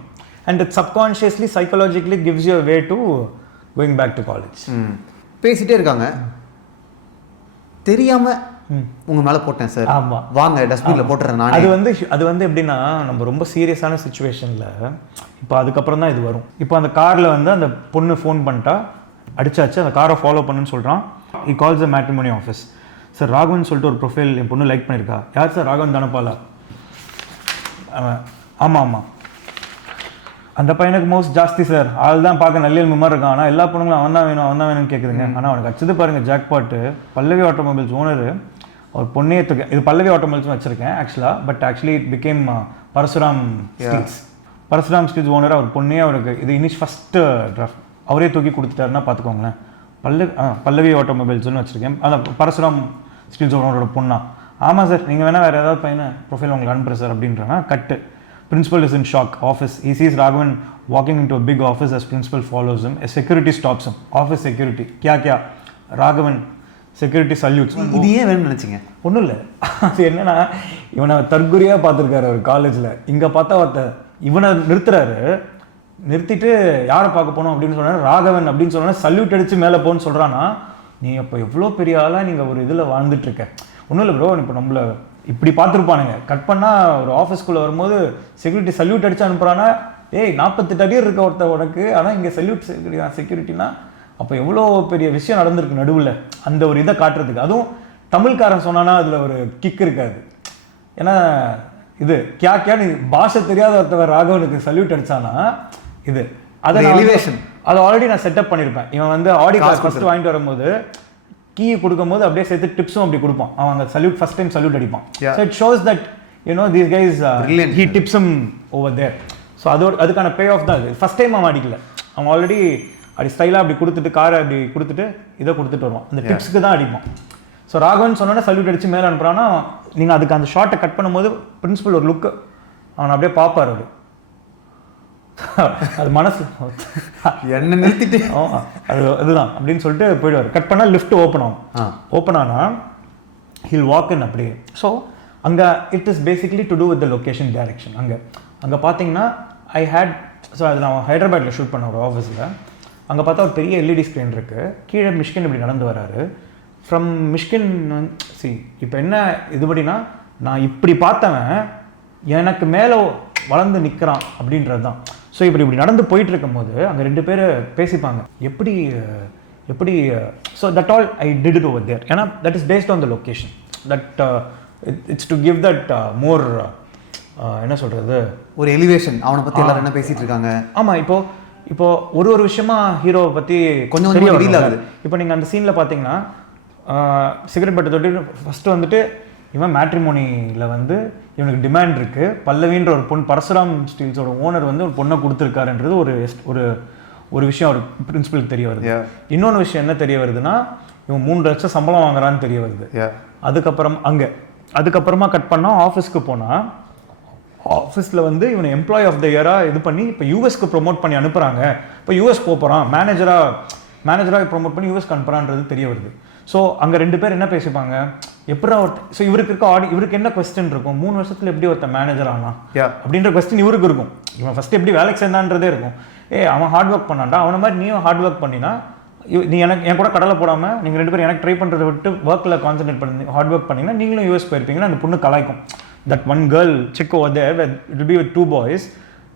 and it subconsciously psychologically gives you way to going back to college. பேசிட்டே இருக்காங்க, தெரியாம உங்க மேல போட்டேன் சார், ஆமாம் வாங்க டஸ்ட்பின்ல போட்டுறேன் நான். அது வந்து எப்படின்னா நம்ம ரொம்ப சீரியஸான சுச்சுவேஷனில் இப்போ அதுக்கப்புறம் தான் இது வரும். இப்போ அந்த காரில் வந்து அந்த பொண்ணு ஃபோன் பண்ணிட்டா அடிச்சாச்சு, அந்த காரை ஃபாலோ பண்ணுன்னு சொல்கிறான். he calls the matrimony office. Sir Raghavan சொல்லிட்டு ஒரு ப்ரொஃபைல் என் பொண்ணு லைக் பண்ணியிருக்கா. யார் சார்? ராகவன் தானப்பாலா? ஆமாம் அந்த பையனுக்கு மோஸ்ட் ஜாஸ்தி சார், ஆள் தான் பார்க்க நல்ல மாதிரி இருக்கான், ஆனால் எல்லா பொண்ணுங்களும் அவன் தான் வேணும்னு கேட்குதுங்க. ஆனால் அவனுக்கு வச்சது பாருங்கள் ஜாக்பாட்டு. பல்லவி ஆட்டோமொபைல்ஸ் ஓனர் அவர் பொண்ணே இது பல்லவி ஆட்டோமொபைல்ஸ் வச்சுருக்கேன் ஆக்சுவலாக, but actually it became Parasuram steels owner. அவர் பொண்ணே அவருக்கு இது ஃபஸ்ட்டு டிராஃப்ட் அவரே தூக்கி கொடுத்துட்டாருன்னா பார்த்துக்கோங்களேன். பல்லவி ஆட்டோமொபைல்ஸ்னு வச்சுருக்கேன். அந்த பரசுராம் ஸ்டீல்ஸ் ஓனரோட பொண்ணா? ஆமாம் சார், நீங்கள் வேணால் வேறு ஏதாவது பையனை ப்ரொஃபைல் உங்களுக்கு அனுப்புகிறேன் சார் அப்படின்றாங்க. Cut. Principal is in shock. Office he sees Raghavan walking into a big office as principal follows him. A security stops him. Office security. क्या ராகவன் செக்யூரிட்டி சல்யூட்ஸ். இது ஏன் வேணும்னு நினச்சிங்க? ஒன்றும் இல்லை, அது என்னன்னா இவனை தற்குறியாக பார்த்துருக்காரு அவர் காலேஜில். இங்கே பார்த்தா இவனை நிறுத்திட்டு யாரை பார்க்க போனோம் அப்படின்னு சொன்னார், ராகவன் அப்படின்னு சொன்னா சல்யூட் அடித்து மேலே போன்னு சொல்கிறான்னா, நீ அப்போ எவ்வளோ பெரிய ஆளாக நீங்கள் ஒரு இதில் வாழ்ந்துட்டுருக்க. ஒன்றும் இல்லை ப்ரோ, இப்போ நம்மளை இப்படி பார்த்துருப்பானுங்க. கட் பண்ணால் ஒரு ஆஃபீஸ்க்குள்ளே வரும்போது செக்யூரிட்டி சல்யூட் அடித்து அனுப்புகிறான்னா, ஏய் 48 அடி இருக்க ஒருத்தர் உனக்கு, ஆனால் இங்கே சல்யூட் செக்யூரிட்டினா அப்போ எவ்வளோ பெரிய விஷயம் நடந்திருக்கு நடுவில். அந்த ஒரு இதை காட்டுறதுக்கு, அதுவும் தமிழ்காரன் சொன்னான்னா அதில் ஒரு கிக் இருக்காது. ஏன்னா இது நீ பாஷை தெரியாத ஒருத்தவர் ராகவனுக்கு சல்யூட் அடித்தானா இது அதை ஆல்ரெடி நான் செட்டப் பண்ணியிருப்பேன். இவன் வந்து ஆடி கார்டு ஃபஸ்ட்டு வாங்கிட்டு வரும்போது கீ கொடுக்கும்போது அப்படியே சேர்த்து டிப்ஸும் அப்படி கொடுப்பான். அவன் அந்த சல்யூட் ஃபஸ்ட் டைம் சல்யூட் அடிப்பான். So it shows that these guys he tips him over there. So அதுக்கான பே ஆஃப் தான் அது. ஃபஸ்ட் டைம் அவன் அடிக்கல, அவன் ஆல்ரெடி அப்படி ஸ்டைலாக அப்படி கொடுத்துட்டு காரை அப்படி கொடுத்துட்டு இதை கொடுத்துட்டு வருவான். அந்த டிப்ஸுக்கு தான் அடிப்பான். ஸோ ராகவன் சொன்னோன்னா சல்யூட் அடித்து மேலே அனுப்புகிறான்னா, நீங்கள் அதுக்கு அந்த ஷார்ட்டை கட் பண்ணும்போது பிரின்சிபல் ஒரு லுக்கு அவனை அப்படியே பார்ப்பார். அவர் அது மனசு என்ன நிறுத்திட்டு அதுதான் அப்படின்னு சொல்லிட்டு போயிடுவார். கட் பண்ணால் லிஃப்ட் ஓப்பன் ஆனால் ஹில் வாக் இன் அப்படியே. ஸோ அங்கே it is basically to do with the location direction. அங்கே பார்த்தீங்கன்னா ஸோ அது நான் ஹைதராபாத்தில் ஷூட் பண்ண ஒரு ஆஃபீஸில். அங்கே பார்த்தா ஒரு பெரிய எல்இடி ஸ்க்ரீன் இருக்குது. கீழே மிஷ்கின் இப்படி நடந்து வராரு. ஃப்ரம் மிஷ்கின் இப்போ என்ன இதுபடினா, நான் இப்படி பார்த்தவன் எனக்கு மேலே வளர்ந்து நிற்கிறான் அப்படின்றது தான். ஸோ இப்படி நடந்து போயிட்டு இருக்கும்போது அங்கே 2 பேர் பேசிப்பாங்க எப்படி so that all I did it over there. ஏன்னா that is based on the location. That it's to give that more என்ன சொல்கிறது, ஒரு எலிவேஷன். அவனை பற்றி எல்லாரும் என்ன பேசிகிட்டு இருக்காங்க. ஆமாம். இப்போ ஒரு விஷயமா ஹீரோவை பற்றி கொஞ்சம் ஃபீல் ஆகுது. இப்போ நீங்கள் அந்த சீனில் பார்த்தீங்கன்னா சிகரெட் பட்டை தொட்டு ஃபஸ்ட்டு வந்துட்டு இவன் மேட்ரிமோனியில் வந்து இவனுக்கு டிமாண்ட் இருக்குது. பல்லவின்ற ஒரு பொண்ணு, பரசுராம் ஸ்டீல்ஸோட ஓனர் வந்து ஒரு பொண்ணை கொடுத்துருக்காருன்றது ஒரு விஷயம் ஒரு பிரின்சிபலுக்கு தெரிய வருது. இன்னொன்று விஷயம் என்ன தெரிய வருதுன்னா, இவன் 3 லட்சம் சம்பளம் வாங்குறான்னு தெரிய வருது. அதுக்கப்புறமா கட் பண்ணால் ஆஃபீஸ்க்கு போனால் ஆஃபீஸில் வந்து இவனை எம்ப்ளாயி ஆஃப் த இயராக இது பண்ணி இப்போ யூஎஸ்க்கு ப்ரொமோட் பண்ணி அனுப்புகிறாங்க. இப்போ யூஎஸ் போகிறான், மேனேஜராக ப்ரொமோட் பண்ணி யூஎஸ்க்கு அனுப்புகிறான்றது தெரிய வருது. ஸோ அங்கே 2 பேர் என்ன பேசிப்பாங்க, எப்படா ஸோ இவருக்கு என்ன கொஸ்டின் இருக்கும், 3 வருஷத்தில் எப்படி ஒருத்தன் மேனேஜர் ஆனா அப்படின்ற கொஸ்டின் இவருக்கு இருக்கும். இவன் ஃபஸ்ட்டு எப்படி வேலைக்கு சேர்ந்தான்றதே இருக்கும். அவன் ஹார்ட் ஒர்க் பண்ணான்டா, அவனை மாதிரி நீயும் ஹார்ட் ஒர்க் பண்ணினா நீ என் கூட கடலை போடாமல் நீங்கள் 2 பேரும் எனக்கு ட்ரை பண்ணுறதை விட்டு ஒர்க்கில் கான்சன்ட்ரேட் பண்ணி ஹார்ட் ஒர்க் பண்ணிங்கன்னா நீங்களும் யூஎஸ் போயிருப்பீங்கன்னா அந்த பொண்ணு கலாய்க்கும். That one girl chick over there where it will be with 2 boys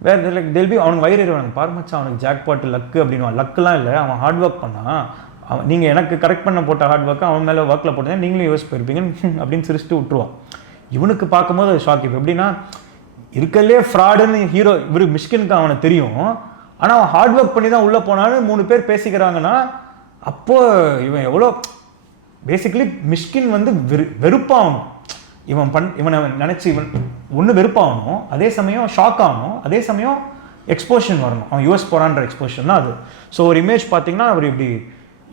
where they'll be அவனுக்கு வயிறு எறிவானுங்க, பாருமச்சா அவனுக்கு ஜாக்பாட் லக்கு அப்படின்னு. லக்குலாம் இல்லை, அவன் ஹார்ட் ஒர்க் பண்ணான். நீங்கள் எனக்கு கரெக்ட் பண்ண போட்ட ஹார்ட் ஒர்க்கு அவன் மேலே ஒர்க்கில் போட்டேன், நீங்களும் யூஎஸ் போயிருப்பீங்க அப்படின்னு சிரிச்சுட்டு விட்டுருவான். இவனுக்கு பார்க்கும்போது அது ஷாக். இப்போ எப்படின்னா இருக்கலே ஃப்ராடுன்னு ஹீரோ இவருக்கு மிஷ்கினுக்கு அவனை தெரியும். ஆனால் அவன் ஹார்ட் ஒர்க் பண்ணி தான் உள்ளே போனான்னு 3 பேர் பேசிக்கிறாங்கன்னா அப்போது இவன் எவ்வளோ பேசிக்கலி மிஷ்கின் வந்து வெறுப்பாகணும். இவனை நினச்சி இவன் ஒன்று வெறுப்பாகணும், அதே சமயம் ஷாக் ஆகணும், அதே சமயம் எக்ஸ்போஷன் வரணும். அவன் யூஎஸ் போகிறான்ற எக்ஸ்போஷன் தான் அது. ஸோ ஒரு இமேஜ் பார்த்தீங்கன்னா அவர் இப்படி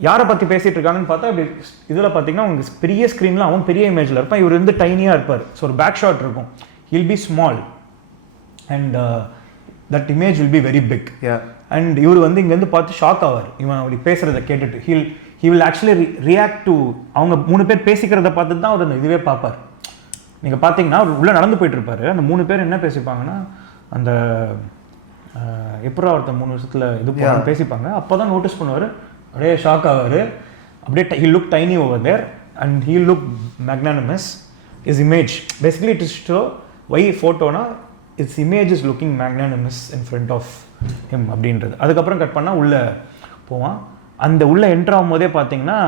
யாரை பற்றி பேசிகிட்டு இருக்காங்கன்னு பார்த்தா இப்படி இதில் பார்த்தீங்கன்னா அவங்க பெரிய ஸ்க்ரீனில் அவன் பெரிய இமேஜில் இருப்பான், இவர் வந்து டைனியாக இருப்பார். ஸோ ஒரு பேக் ஷாட் இருக்கும், he'll be small and that image will be very big. And இவர் வந்து இங்கேருந்து பார்த்து ஷாக் ஆவார் இவன் அப்படி பேசுகிறத கேட்டுட்டு. He will actually react to அவங்க 3 பேர் பேசிக்கிறத பார்த்துட்டு தான் அவர் அந்த இதுவே பார்ப்பார். நீங்கள் பார்த்தீங்கன்னா அவர் உள்ளே நடந்து போயிட்டு இருப்பாரு. அந்த 3 பேர் என்ன பேசிப்பாங்கன்னா, அந்த எப்படா ஒருத்தர் 3 வருஷத்தில் இது போகணும்னு பேசிப்பாங்க. அப்போ தான் நோட்டீஸ் பண்ணுவார், அப்படியே ஷாக் ஆவார். அப்படியே he look tiny over there and he look magnanimous. Is image basically it is show why ஃபோட்டோனா it's image is looking magnanimous in front of him அப்படின்றது. அதுக்கப்புறம் கட் பண்ணால் உள்ளே போவான். அந்த உள்ளே என்ட்ரு ஆகும் போதே பார்த்தீங்கன்னா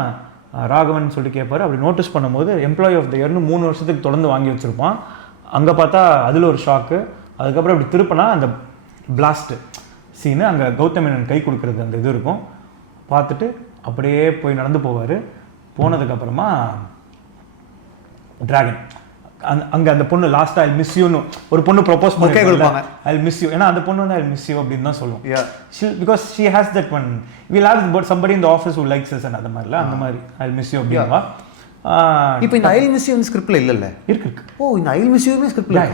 ராகவன் சொல்லிட்டு கேட்பார். அப்படி நோட்டீஸ் பண்ணும்போது எம்ப்ளாயி ஆஃப் த இயர்னு 3 வருஷத்துக்கு தொடர்ந்து வாங்கி வச்சுருப்பான். அங்கே பார்த்தா அதில் ஒரு ஷாக்கு. அதுக்கப்புறம் இப்படி திருப்பினா அந்த பிளாஸ்ட்டு சீனு, அங்கே கௌதம் மேனன் கை கொடுக்குறது அந்த இது இருக்கும். பார்த்துட்டு அப்படியே போய் நடந்து போவார். போனதுக்கப்புறமா டிராகன் அங்கே அந்த பொண்ணு லாஸ்ட்டாக ஐ மிஸ் யூன்னு ஒரு பொண்ணு ப்ரொப்போஸ் பண்ணி கொடுப்பாங்க, ஐ மிஸ் யூ. ஏன்னா அந்த பொண்ணு வந்து ஐ மிஸ் யூ அப்படின்னு தான் சொல்லுவோம். Because she has that one will have but somebody in the office who likes us அந்த மாதிரில அந்த மாதிரி ஐ மிஸ் யூ அப்படின்னா. இப்போ இந்த ஐ மிஸ் யூ வந்து ஸ்கிரிப்ட்ல இல்லைல்ல? இருக்கு. ஓ, இந்த ஐ மிஸ் யூமே ஸ்கிரிப்ட்ல?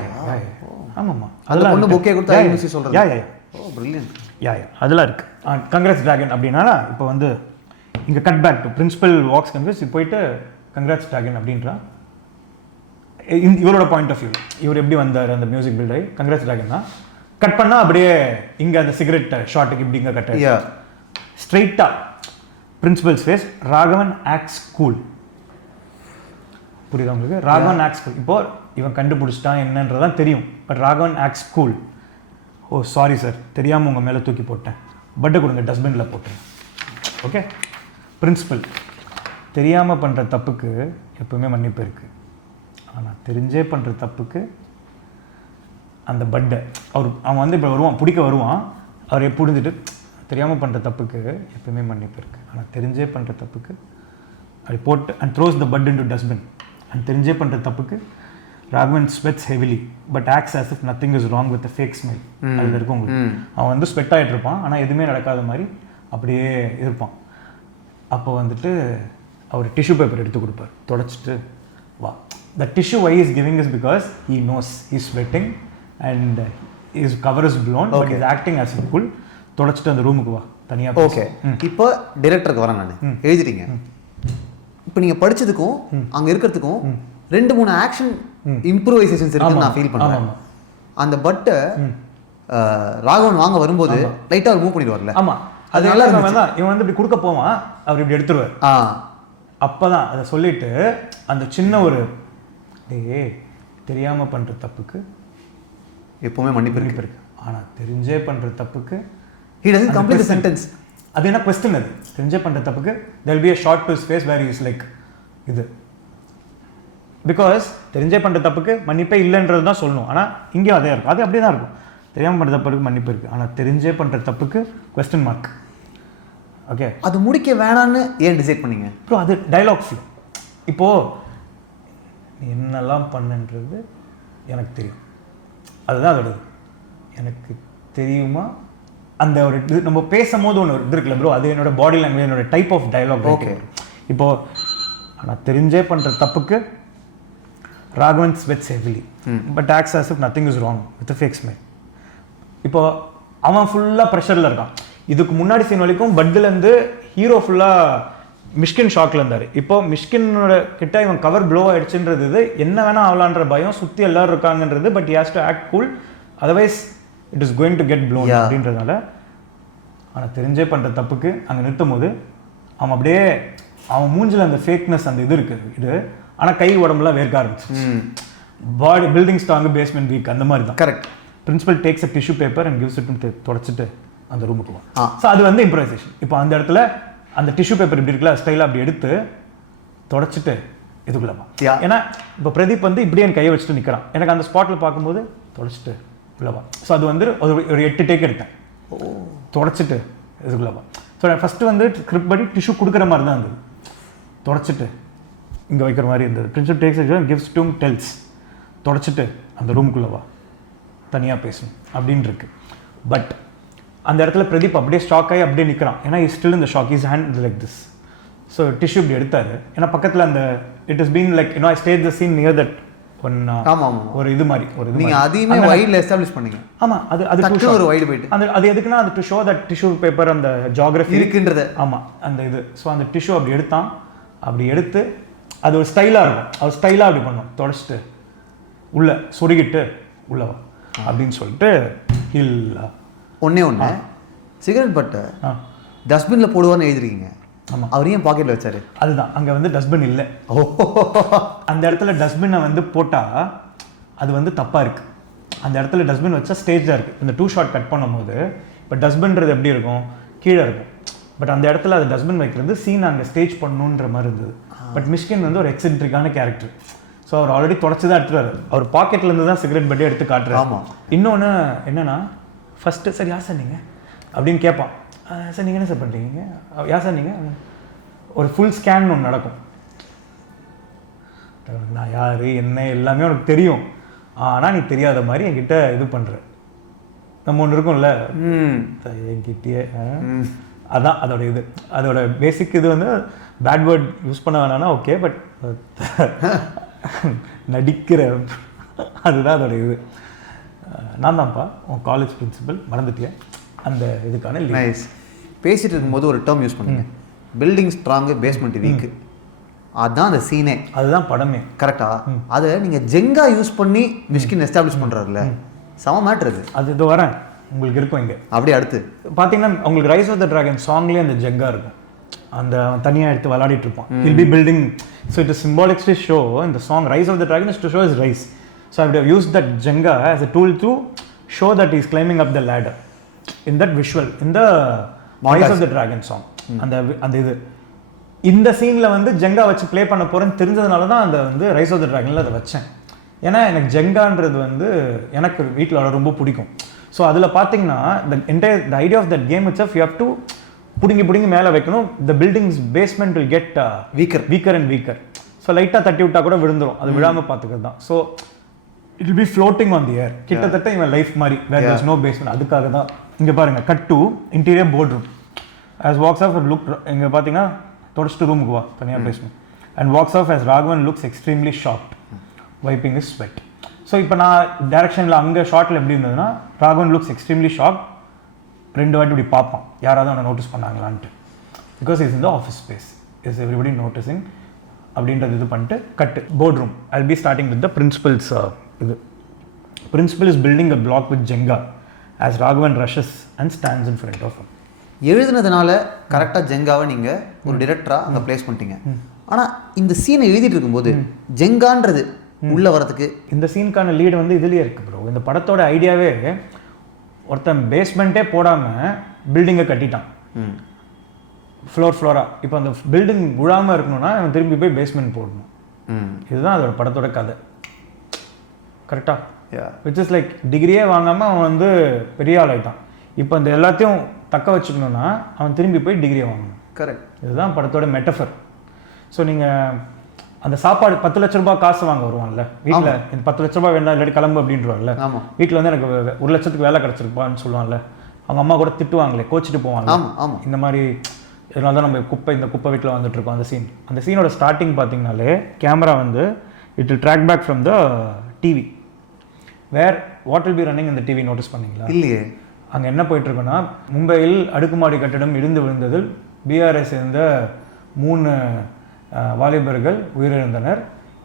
ஆமாம்மா, அதெல்லாம் பொண்ணு பொக்கே கொடுத்து ஐ மிஸ் யூ சொல்கிறது. Oh brilliant. அதெல்லாம் இருக்கு. கங்க்ராட்ஸ் டிராகன் அப்படின்னா இப்போ வந்து இங்கே cut back to principal walks confuse போயிட்டு கங்க்ராட்ஸ் டிராகன் அப்படின்றா. இவரோட பாயிண்ட் ஆஃப் வியூ இவர் எப்படி வந்தார் அந்த மியூசிக் பில்டரை கங்க்ராட்ஸ் டிராகன் தான். கட் பண்ணால் அப்படியே இங்கே அந்த சிகரெட் ஷாட்டுக்கு இப்படி இங்கே கட் ஸ்ட்ரைட்டாக principal's face. Raghavan acts cool. புரியுதா உங்களுக்கு? Raghavan acts cool. இப்போ இவன் கண்டுபிடிச்சிட்டான் என்னன்றதான் தெரியும், but Raghavan acts cool. Oh sorry sir, தெரியாமல் உங்கள் மேலே தூக்கி போட்டேன், பட்டை கொடுங்க டஸ்ட்பினில் போட்டேன். ஓகே, பிரின்சிபல் தெரியாமல் பண்ணுற தப்புக்கு எப்பவுமே மன்னிப்பு இருக்குது. ஆனால் தெரிஞ்சே பண்ணுற தப்புக்கு அந்த பட்டை அவன் வந்து இப்போ பிடிக்க வருவான், அவரை புரிஞ்சுட்டு தெரியாமல் பண்ணுற தப்புக்கு எப்பவுமே மன்னிப்பு இருக்குது. ஆனால் தெரிஞ்சே பண்ணுற தப்புக்கு அப்படி போட்டு and throws the but into dustbin. And தெரிஞ்சே பண்ணுற தப்புக்கு Raghavan sweats heavily but acts as if nothing is wrong with fake smile. அதில் இருக்கும் உங்களுக்கு. அவன் வந்து ஸ்வெட் ஆகிட்டு இருப்பான், ஆனால் எதுவுமே நடக்காத மாதிரி அப்படியே இருப்பான். அப்போ வந்துட்டு அவர் டிஷ்யூ பேப்பர் எடுத்து கொடுப்பார், தொடச்சிட்டு வா. The tissue why he is giving is because he knows he is sweating and his cover is blown, but he is acting as a cool. தொடச்சிட்டு அந்த ரூமுக்கு வா தனியாக. ஓகே, இப்போ டைரக்டருக்கு வரேன் நான். எழுதிட்டீங்க. இப்போ நீங்கள் படித்ததுக்கும் அங்கே இருக்கிறதுக்கும் 2-3 ஆக்ஷன் இம்ப்ரூவைசேஷன்ஸ் இருக்குன்னு நான் ஃபீல் பண்ணுறேன். அந்த பட்டை ராகவன் வாங்க வரும்போது லைட்டாக மூவ் பண்ணிடுவார்ல. ஆமாம், அதனால இவன் வந்து இப்படி கொடுக்க போவான், அவர் இப்படி எடுத்துருவார். அப்போ தான் அதை சொல்லிட்டு அந்த சின்ன ஒரு தெரியாமல் பண்ணுற தப்புக்கு எப்போவுமே மன்னிப்பு இருக்கு. ஆனால் தெரிஞ்சே பண்ணுற தப்புக்கு he doesn't complete the sentence. அது என்ன கொஸ்டின்? அது தெரிஞ்சே பண்ணுற தப்புக்கு there will be a shot to his face where he is like இது. பிகாஸ் தெரிஞ்சே பண்ணுற தப்புக்கு மன்னிப்பே இல்லைன்றது தான் சொல்லணும். ஆனால் இங்கேயும் அதே இருக்கும். அது அப்படியே தான் இருக்கும். தெரியாமல் பண்ணுற தப்புக்கு மன்னிப்பு இருக்குது. ஆனால் தெரிஞ்சே பண்ணுற தப்புக்கு கொஸ்டின் மார்க். ஓகே, அது முடிக்க வேணான்னு ஏன் டிசைட் பண்ணீங்க? ப்ரோ அது டைலாக் ஃப்ளோ. இப்போது நீ என்னெல்லாம் பண்ணுன்றது எனக்கு தெரியும், அதுதான் அதோட எனக்கு தெரியுமா அந்த ஒரு இது நம்ம பேசும்போது ஒன்று இது இருக்குல்ல ப்ரோ, அது என்னோட பாடி லாங்குவேஜ், என்னோட டைப் ஆஃப் டைலாக். ஓகே, இப்போது ஆனால் தெரிஞ்சே பண்ணுற தப்புக்கு Raghavan sweats heavily but acts as if nothing is wrong with a fake smile. இப்போது அவன் ஃபுல்லாக ப்ரெஷரில் இருக்கான். இதுக்கு முன்னாடி சீன் வரைக்கும் பட்லேருந்து ஹீரோ ஃபுல்லாக மிஷ்கின் ஷாக்கில் இருந்தார். இப்போ மிஷ்கினோட கிட்ட இவன் கவர் ப்ளோ ஆகிடுச்சுன்றது இது என்ன வேணால் ஆகலான்ற பயம், சுற்றி எல்லோரும் இருக்காங்கன்றது. But he has to act cool, otherwise it is going to get blown அப்படின்றதுனால. ஆனால் தெரிஞ்சே பண்ணுற தப்புக்கு அங்கே நிறுத்தும் போது அவன் அப்படியே அவன் மூஞ்சில் அந்த ஃபேக்னஸ் அந்த இது இருக்குது இது. ஆனால் கை உடம்புலாம் வேர்க்க ஆரம்பிச்சு. Body building strong basement weak அந்த மாதிரி தான். Correct. Principal takes a tissue paper and gives it தொடச்சிட்டு அந்த ரூமுக்கு வா. ஸோ அது வந்து இம்ப்ரவைசேஷன். இப்போ அந்த இடத்துல அந்த டிஷ்யூ பேப்பர் இப்படி இருக்குல்ல ஸ்டைலாக அப்படி எடுத்து தொடச்சிட்டு இதுக்குள்ளவா. ஏன்னா இப்போ பிரதீப் வந்து இப்படியே என் கையை வச்சுட்டு நிற்கிறான். எனக்கு அந்த ஸ்பாட்டில் பார்க்கும்போது தொடச்சிட்டு உள்ளவா. ஸோ அது வந்து ஒரு 8 டேக் எடுத்தேன். தொடச்சிட்டு இதுக்குள்ளவா. ஸோ நான் ஃபஸ்ட்டு வந்து ஸ்கிரிப்ட் படி டிஷ்யூ கொடுக்குற மாதிரி தான் இருந்தது. தொடச்சிட்டு இங்கே வைக்கிற மாதிரி இருந்தது. பிரின்சிபல் டேக்ஸ் கிவ்ஸ் டு டெல்ஸ் தொடச்சிட்டு அந்த ரூமுக்குள்ளவா தனியாக பேசணும் அப்படின்னு இருக்கு. பட் அந்த இடத்துல பிரதீப் அப்படியே ஷாக் ஆகி அப்படியே நிற்கிறான். ஏன்னா இஸ் ஸ்டில் இந்த shock, his hand like this. So tissue இப்படி எடுத்தார். ஏன்னா பக்கத்தில் அந்த it is been like I state the scene near that ஒரு இது மாதிரி ஒரு இது. நீங்கள் அதையுமே வைடில் எஸ்டாப்ளிஷ் பண்ணீங்க. ஆமாம், அது ஒரு வைடு போயிட்டு அந்த அது எதுக்குன்னா அது to show that tissue paper அந்த ஜியாகிரஃபி இருக்குன்றது. ஆமாம், அந்த இது. ஸோ அந்த டிஷ்யூ அப்படி எடுத்தான். அப்படி எடுத்து அது ஒரு ஸ்டைலாக இருக்கும். அவர் ஸ்டைலாக அப்படி பண்ணோம். தொடச்சிட்டு உள்ள சொருகிட்டு உள்ளவா அப்படின்னு சொல்லிட்டு ஹில் ஒன்று சிகரெட் பட்டை டஸ்ட்பினில் போடுவான்னு எழுதிருக்கீங்க. ஆமாம், அவர் ஏன் பாக்கெட்டில் வச்சாரு? அதுதான், அங்கே வந்து டஸ்ட்பின் இல்லை. அந்த இடத்துல டஸ்ட்பினை வந்து போட்டால் அது வந்து தப்பாக இருக்குது. அந்த இடத்துல டஸ்ட்பின் வச்சா ஸ்டேஜாக இருக்குது. இந்த 2 ஷாட் கட் பண்ணும்போது இப்போ டஸ்ட்பின்றது எப்படி இருக்கும், கீழே இருக்கும். பட் அந்த இடத்துல அது டஸ்ட்பின் வைக்கிறது சீன் அங்கே ஸ்டேஜ் பண்ணணுன்ற மாதிரி இருந்தது. பட் மிஷ்கின் வந்து ஒரு எக்ஸென்ட்ரிக்கான கேரக்டர். ஸோ அவர் ஆல்ரெடி தொடச்சி தான் எடுத்துறாரு. அவர் பாக்கெட்லேருந்து தான் சிகரெட் பட்டி எடுத்து காட்டுறாரு. ஆமாம். இன்னொன்று என்னென்னா ஃபஸ்ட்டு சார் யார் சார் நீங்கள் அப்படின்னு கேட்பான். சார் நீங்கள் என்ன சார் பண்ணுறீங்க, யார் சார் நீங்கள், ஒரு ஃபுல் ஸ்கேன் ஒன்று நடக்கும். நான் யார் என்ன எல்லாமே உனக்கு தெரியும், ஆனால் நீ தெரியாத மாதிரி என்கிட்ட இது பண்ணுற நம்ம ஒன்று இருக்கும்ல என்கிட்டயே. அதான் அதோட இது, அதோட பேசிக் இது வந்து பேட் வேர்ட் யூஸ் பண்ண வேணான்னா ஓகே, பட் நடிக்கிற அதுதான் அதோட இது. நான் தான்ப்பா உன் காலேஜ் பிரின்சிபல், மறந்துட்டியா அந்த இதுக்கான நைஸ். பேசிகிட்டு இருக்கும்போது ஒரு டேர்ம் யூஸ் பண்ணுங்க, பில்டிங் ஸ்ட்ராங்கு பேஸ்மெண்ட் வீக்கு. அதுதான் அந்த சீனே, அதுதான் படமே. கரெக்டா? அதை நீங்கள் ஜெங்கா யூஸ் பண்ணி மிஷ்கின் எஸ்டாப்ளிஷ் பண்ணுறாருல, சம மேட்ரு அது. இது வரேன் உங்களுக்கு இருக்கும் இங்கே. அப்படியே அடுத்து பார்த்தீங்கன்னா உங்களுக்கு ரைஸ் ஆஃப் த ட்ராகன் சாங்லேயே அந்த ஜெங்கா இருக்கும். அந்த தனியாக எடுத்து விளையாடிட்டு இருப்பான். He'll be building, so it is symbolic to show in the song Rise of the Dragon is to show his rise. So I would have used that Jenga as a tool to show that he is climbing up the ladder in that visual in the Rise of the Dragon song. அந்த இது இந்த சீனில் வந்து ஜெங்கா வச்சு ப்ளே பண்ண போகிறேன்னு தெரிஞ்சதுனால தான் அந்த வந்து ரைஸ் ஆஃப் த ட்ராகனில் அதை வச்சேன். ஏன்னா எனக்கு ஜெங்கான்றது வந்து எனக்கு வீட்டில் ரொம்ப பிடிக்கும். ஸோ அதில் பார்த்தீங்கன்னா the idea of that game itself you have to பிடுங்கி மேலே வைக்கணும். the building's basement will get weaker and weaker. So லைட்டாக தட்டி விட்டா கூட விழுந்துடும், அது விழாமல் பார்த்துக்கிறது தான். So it will be floating on the air. கிட்டத்தட்ட இவன் லைஃப் மாதிரி, where there is no basement. அதுக்காக தான் இங்கே பாருங்கள், cut to interior board room. as walks off look, இங்கே பார்த்தீங்கன்னா தொடச்சிட்டு ரூமுக்கு வா தனியாக பேசணும். and walks off as Raghavan looks extremely shocked, wiping his sweat. So இப்போ நான் டைரக்ஷனில் அங்கே ஷார்ட்டில் எப்படி இருந்ததுன்னா Raghavan looks extremely shocked, 2 வாட்டி இப்படி பார்ப்பான் யாராவது அவனை நோட்டீஸ் பண்ணாங்களான்ட்டு. Because is in the office space, is everybody noticing அப்படின்றது இது பண்ணிட்டு cut board room. I'll be starting with the principal's இது. Principal is building a block with Jenga as Raghavan rushes and stands in front of him. எழுதுனதுனால கரெக்டாக ஜெங்காவை நீங்கள் ஒரு டிரெக்டராக அங்கே பிளேஸ் பண்ணிட்டீங்க. ஆனால் இந்த சீனை எழுதிட்டு இருக்கும்போது ஜெங்கான்றது உள்ளே வரதுக்கு இந்த சீனுக்கான லீடு வந்து இதுலேயே இருக்குது ப்ரோ. இந்த படத்தோட ஐடியாவே ஒருத்தன் பேஸ்மெண்ட்டே போடாமல் பில்டிங்கை கட்டிட்டான் ஃப்ளோராக. இப்போ அந்த பில்டிங் விழாமல் இருக்கணும்னா அவன் திரும்பி போய் பேஸ்மெண்ட் போடணும். இதுதான் அதோட படத்தோட கதை. கரெக்டாக? விச் இஸ் லைக் டிகிரியே வாங்காமல் அவன் வந்து பெரிய ஆள் ஆகிட்டான். இப்போ அந்த எல்லாத்தையும் தக்க வச்சுக்கணுன்னா அவன் திரும்பி போய் டிகிரியை வாங்கணும். கரெக்ட். இதுதான் படத்தோட மெட்டஃபர். ஸோ நீங்கள் அந்த சாப்பாடு 10 லட்ச ரூபாய் காசு வாங்க வருவான்ல வீட்டில், இந்த 10 லட்ச ரூபாய் வேண்டாம் இல்லாட்டி கிளம்பு அப்படின்றவான்ல. வீட்டில் வந்து எனக்கு 1 லட்சத்துக்கு வேலை கிடச்சிருப்பான்னு சொல்லுவான்ல. அவங்க அம்மா கூட திட்டுவாங்களே, கோச்சிட்டு போவாங்க. இந்த மாதிரி இதனால தான் நம்ம இந்த குப்பை வீட்டில் வந்துட்டு இருக்கோம். அந்த சீனோட ஸ்டார்டிங் பார்த்தீங்கனாலே கேமரா வந்து it will track back from the TV. What will be running இந்த டிவி நோட்டீஸ் பண்ணீங்களா? இல்லையே. அங்கே என்ன போயிட்டுருக்குன்னா, மும்பையில் அடுக்குமாடி கட்டடம் இடிந்து விழுந்ததில் பீகாரை சேர்ந்த 3 வாலிபர்கள் உயிரிழந்தனர்.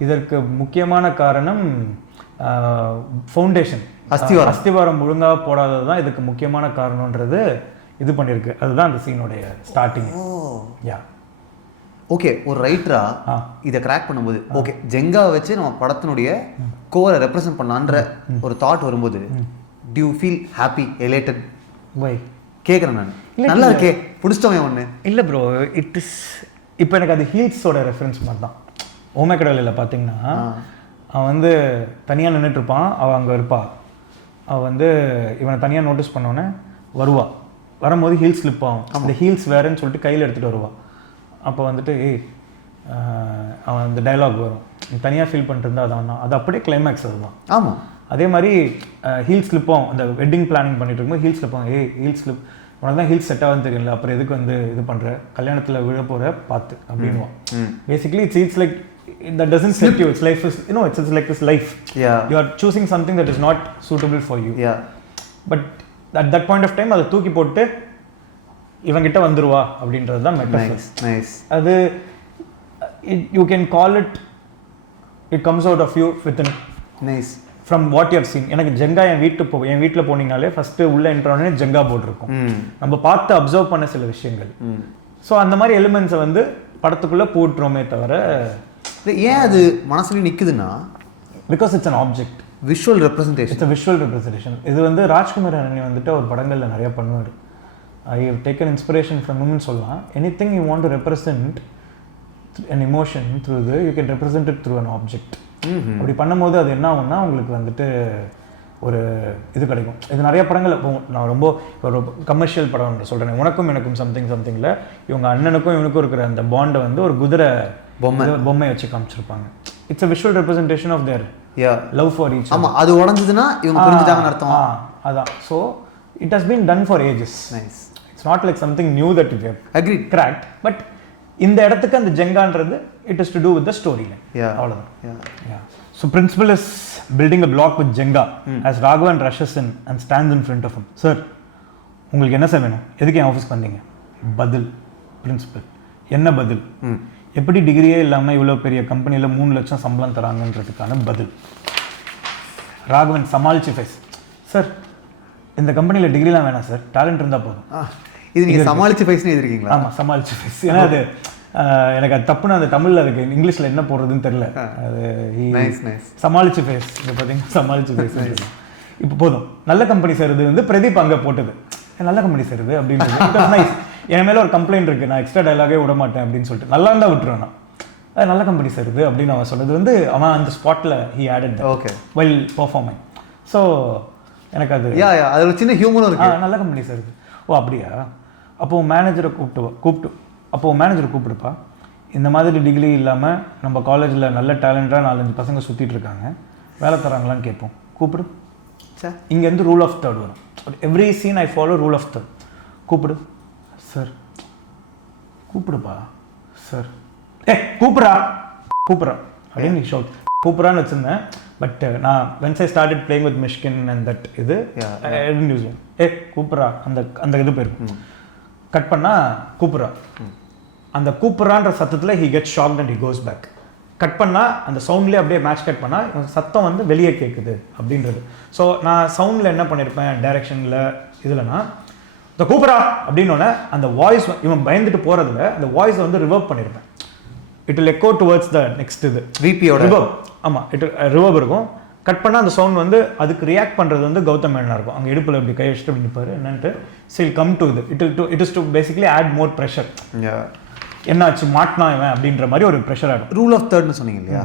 இதற்கு முக்கியமான காரணம் ஃபவுண்டேஷன், அஸ்திவாரம் ஒழுங்காக போடாதது தான் இதுக்கு முக்கியமான காரணன்றது இது பண்ணியிருக்கு. அதுதான் அந்த சீனுடைய ஸ்டார்டிங். யா ஓகே, ஒரு ரைட்டரா இதை கிராக் பண்ணும்போது ஓகே ஜெங்காவை வச்சு நம்ம படத்தினுடைய கோரை ரெப்ரசென்ட் பண்ணலான்ற ஒரு தாட் வரும்போது do you feel happy, elated? வை கேட்குறேன் நான். நல்லா இருக்கே, பிடிச்சிட்டோமே ஒன்று. இல்லை ப்ரோ, இட் இஸ் இப்போ எனக்கு அது ஹீல்ஸோட ரெஃபரன்ஸ் மாதிரி தான். ஓமே கடவுளில் பார்த்தீங்கன்னா அவன் வந்து தனியாக நின்றுட்டுருப்பான், அவள் அங்கே இருப்பாள். அவள் வந்து இவனை தனியாக நோட்டீஸ் பண்ணோன்னே வருவாள். வரும்போது ஹீல்ஸ் ஸ்லிப் ஆகும். அந்த ஹீல்ஸ் வேறுன்னு சொல்லிட்டு கையில் எடுத்துகிட்டு வருவாள். அப்போ வந்துட்டு அவன் அந்த டைலாக் வரும், தனியாக ஃபீல் பண்ணிட்டு அதான் அது அப்படியே கிளைமேக்ஸ் அதுதான். ஆமாம். அதே மாதிரி ஹீல் ஸ்லிப்பும் அந்த வெட்டிங் பிளானிங் பண்ணிட்டு இருக்கும்போது ஹீல் ஸ்லிப்பும் ஹீல் ஸ்லிப் உனக்கு தான் ஹீல்ஸ் செட் ஆகுதுன்னு தெரியல, அப்புறம் எதுக்கு வந்து இது பண்ணுற, கல்யாணத்தில் விழ போகிற பார்த்து அப்படின்வான். Basically it's like that doesn't set you, it's life is, you know, it's like this life, you are choosing something that is not suitable for you, but at that point of time அதை தூக்கி போட்டு இவங்கிட்ட வந்துருவா அப்படின்றது தான் மெட்டஃபர். அது you can call it comes out of you within from what you have seen. எனக்கு ஜெங்கா என் வீட்டில் போனீங்கனாலே ஃபஸ்ட்டு உள்ளே என்ட்ரோனே ஜெங்கா போர்டு இருக்கும். நம்ம பார்த்து அப்சர்வ் பண்ண சில விஷயங்கள். ஸோ அந்த மாதிரி எலிமெண்ட்ஸை வந்து படத்துக்குள்ளே போட்டுறோமே தவிர, ஏன் அது மனசுல நிற்குதுன்னா because it's an object, visual representation. It's a visual representation. இது வந்து ராஜ்குமார் அண்ணி வந்துட்டு ஒரு படங்களில் நிறையா பண்ணுவார். I have taken inspiration from ஹிம்னு சொல்லலாம். Anything you want to represent an emotion through you can represent it through an object. அப்படி பண்ணும்போது அது என்ன ஆகும்னா உங்களுக்கு வந்துட்டு ஒரு இது கிடைக்கும். இது நிறைய படங்கள் இப்போ நான் ரொம்ப ஒரு கமர்ஷியல் படம் சொல்கிறேன், உனக்கும் எனக்கும் சம்திங்கில் இவங்க அண்ணனுக்கும் இவனுக்கும் இருக்கிற அந்த பாண்டை வந்து ஒரு குதிரை பொம்மையை வச்சு காமிச்சிருப்பாங்க. It's a visual representation of their love for each. ஆமாம், அது உடஞ்சதுன்னா இவங்க புரிஞ்சுட்டாங்கன்னு அர்த்தம். அதான். So it has been done for ages. It's not like something new that you have அக்ரி கிராக்ட். பட் இந்த இடத்துக்கு அந்த ஜெங்கான்றது it is to do with the story line. அவ்வளோதான். So principal is building a block with Jenga as Raghavan rushes in and stands in front of him. Sir உங்களுக்கு என்ன சார் வேணும், எதுக்கு என் ஆஃபீஸ்க்கு வந்தீங்க? பதில் பிரின்சிபல் என்ன பதில்? எப்படி டிகிரியே இல்லாமல் இவ்வளோ பெரிய கம்பெனியில் 3 லட்சம் சம்பளம் தராங்கன்றதுக்கான பதில். ராகவன் சமாளிச்சு ஃபேஸ், சார் இந்த கம்பெனியில் டிகிரிலாம் வேணாம் சார், டேலண்ட் இருந்தால் போதும். இது நீங்கள் சமாளிச்சு ஃபேஸ்னு எழுதிருக்கீங்களா? ஆமாம், சமாளிச்சு ஃபேஸ். ஏன்னா அது எனக்கு அது தப்புன்னு அந்த தமிழில் அதுக்கு இங்கிலீஷில் என்ன போடுறதுன்னு தெரில. அது சமாளிச்சு ஃபேஸ். இது பார்த்தீங்கன்னா சமாளிச்சு ஃபேஸ். இப்போ போதும், நல்ல கம்பெனி சேருது வந்து பிரதீப் அங்கே போட்டது, நல்ல கம்பெனி சேருது அப்படின்றது நைஸ். என் மேலே ஒரு கம்ப்ளைண்ட் இருக்குது, நான் எக்ஸ்ட்ரா டைலாகே விட மாட்டேன் அப்படின்னு சொல்லிட்டு நல்லா இருந்தால் விட்டுருவேன் நான். அது நல்ல கம்பெனி சேருது அப்படின்னு அவன் சொன்னது வந்து அவன் அந்த ஸ்பாட்டில் he added okay well performing. So எனக்கு அது அது ஒரு சின்ன ஹியூமனும் இருக்குது. நல்ல கம்பெனி சேருது. ஓ அப்படியா? அப்போது மேனேஜரை கூப்பிடுப்பா, இந்த மாதிரி டிகிரி இல்லாமல் நம்ம காலேஜில் நல்ல டேலண்டாக 4-5 பசங்க சுற்றிட்டு இருக்காங்க, வேலை தராங்களான்னு கேட்போம். கூப்பிடு சார். இங்கேருந்து ரூல் ஆஃப் தேர்ட் வரும். Every scene I follow rule of third. கூப்பிடு சார், கூப்பிடுப்பா சார், கூப்பிட்றா அப்படின்னு நீ ஷவுட். கூப்பிட்றான்னு வச்சுருந்தேன். பட் நான் when I started playing with Mysskin and that இது நியூஸ் கூப்பிட்றா அந்த இது போயிருக்கும். கட் பண்ணால் கூப்பிட்றா, அந்த கூப்பிட்றான்ற சத்தத்தில் he get shocked and he goes back. Cut பண்ணால் அந்த சவுண்ட்லேயே அப்படியே மேட்ச் கட் பண்ணால் சத்தம் வந்து வெளியே கேட்குது அப்படின்றது. ஸோ நான் சவுண்டில் என்ன பண்ணியிருப்பேன் டைரக்ஷனில் இதுலனா இந்த கூப்பிட்றா அப்படின்னோடனே அந்த வாய்ஸ் இவன் பயந்துட்டு போகிறதுல அந்த வாய்ஸை வந்து ரிவர்ப் பண்ணியிருப்பேன். It will echo towards the next இது விபியோட ரிவர்ப். ஆமாம், ரிவர்ப் இருக்கும். கட் பண்ணால் அந்த சவுண்ட் வந்து அதுக்கு ரியாக்ட் பண்ணுறது வந்து கௌதம் மேனனாக இருக்கும். அங்கே இடுப்பில் இப்படி கை வச்சுட்டு அப்படி நிற்பாரு என்னன்ட்டு சில் கம் டு இது it is to basically add more pressure. என்னாச்சு மாட்டினா இவன் அப்படின்ற மாதிரி ஒரு ப்ரெஷர் ஆகிடும். ரூல் ஆஃப் தேர்ட்னு சொன்னீங்க இல்லையா,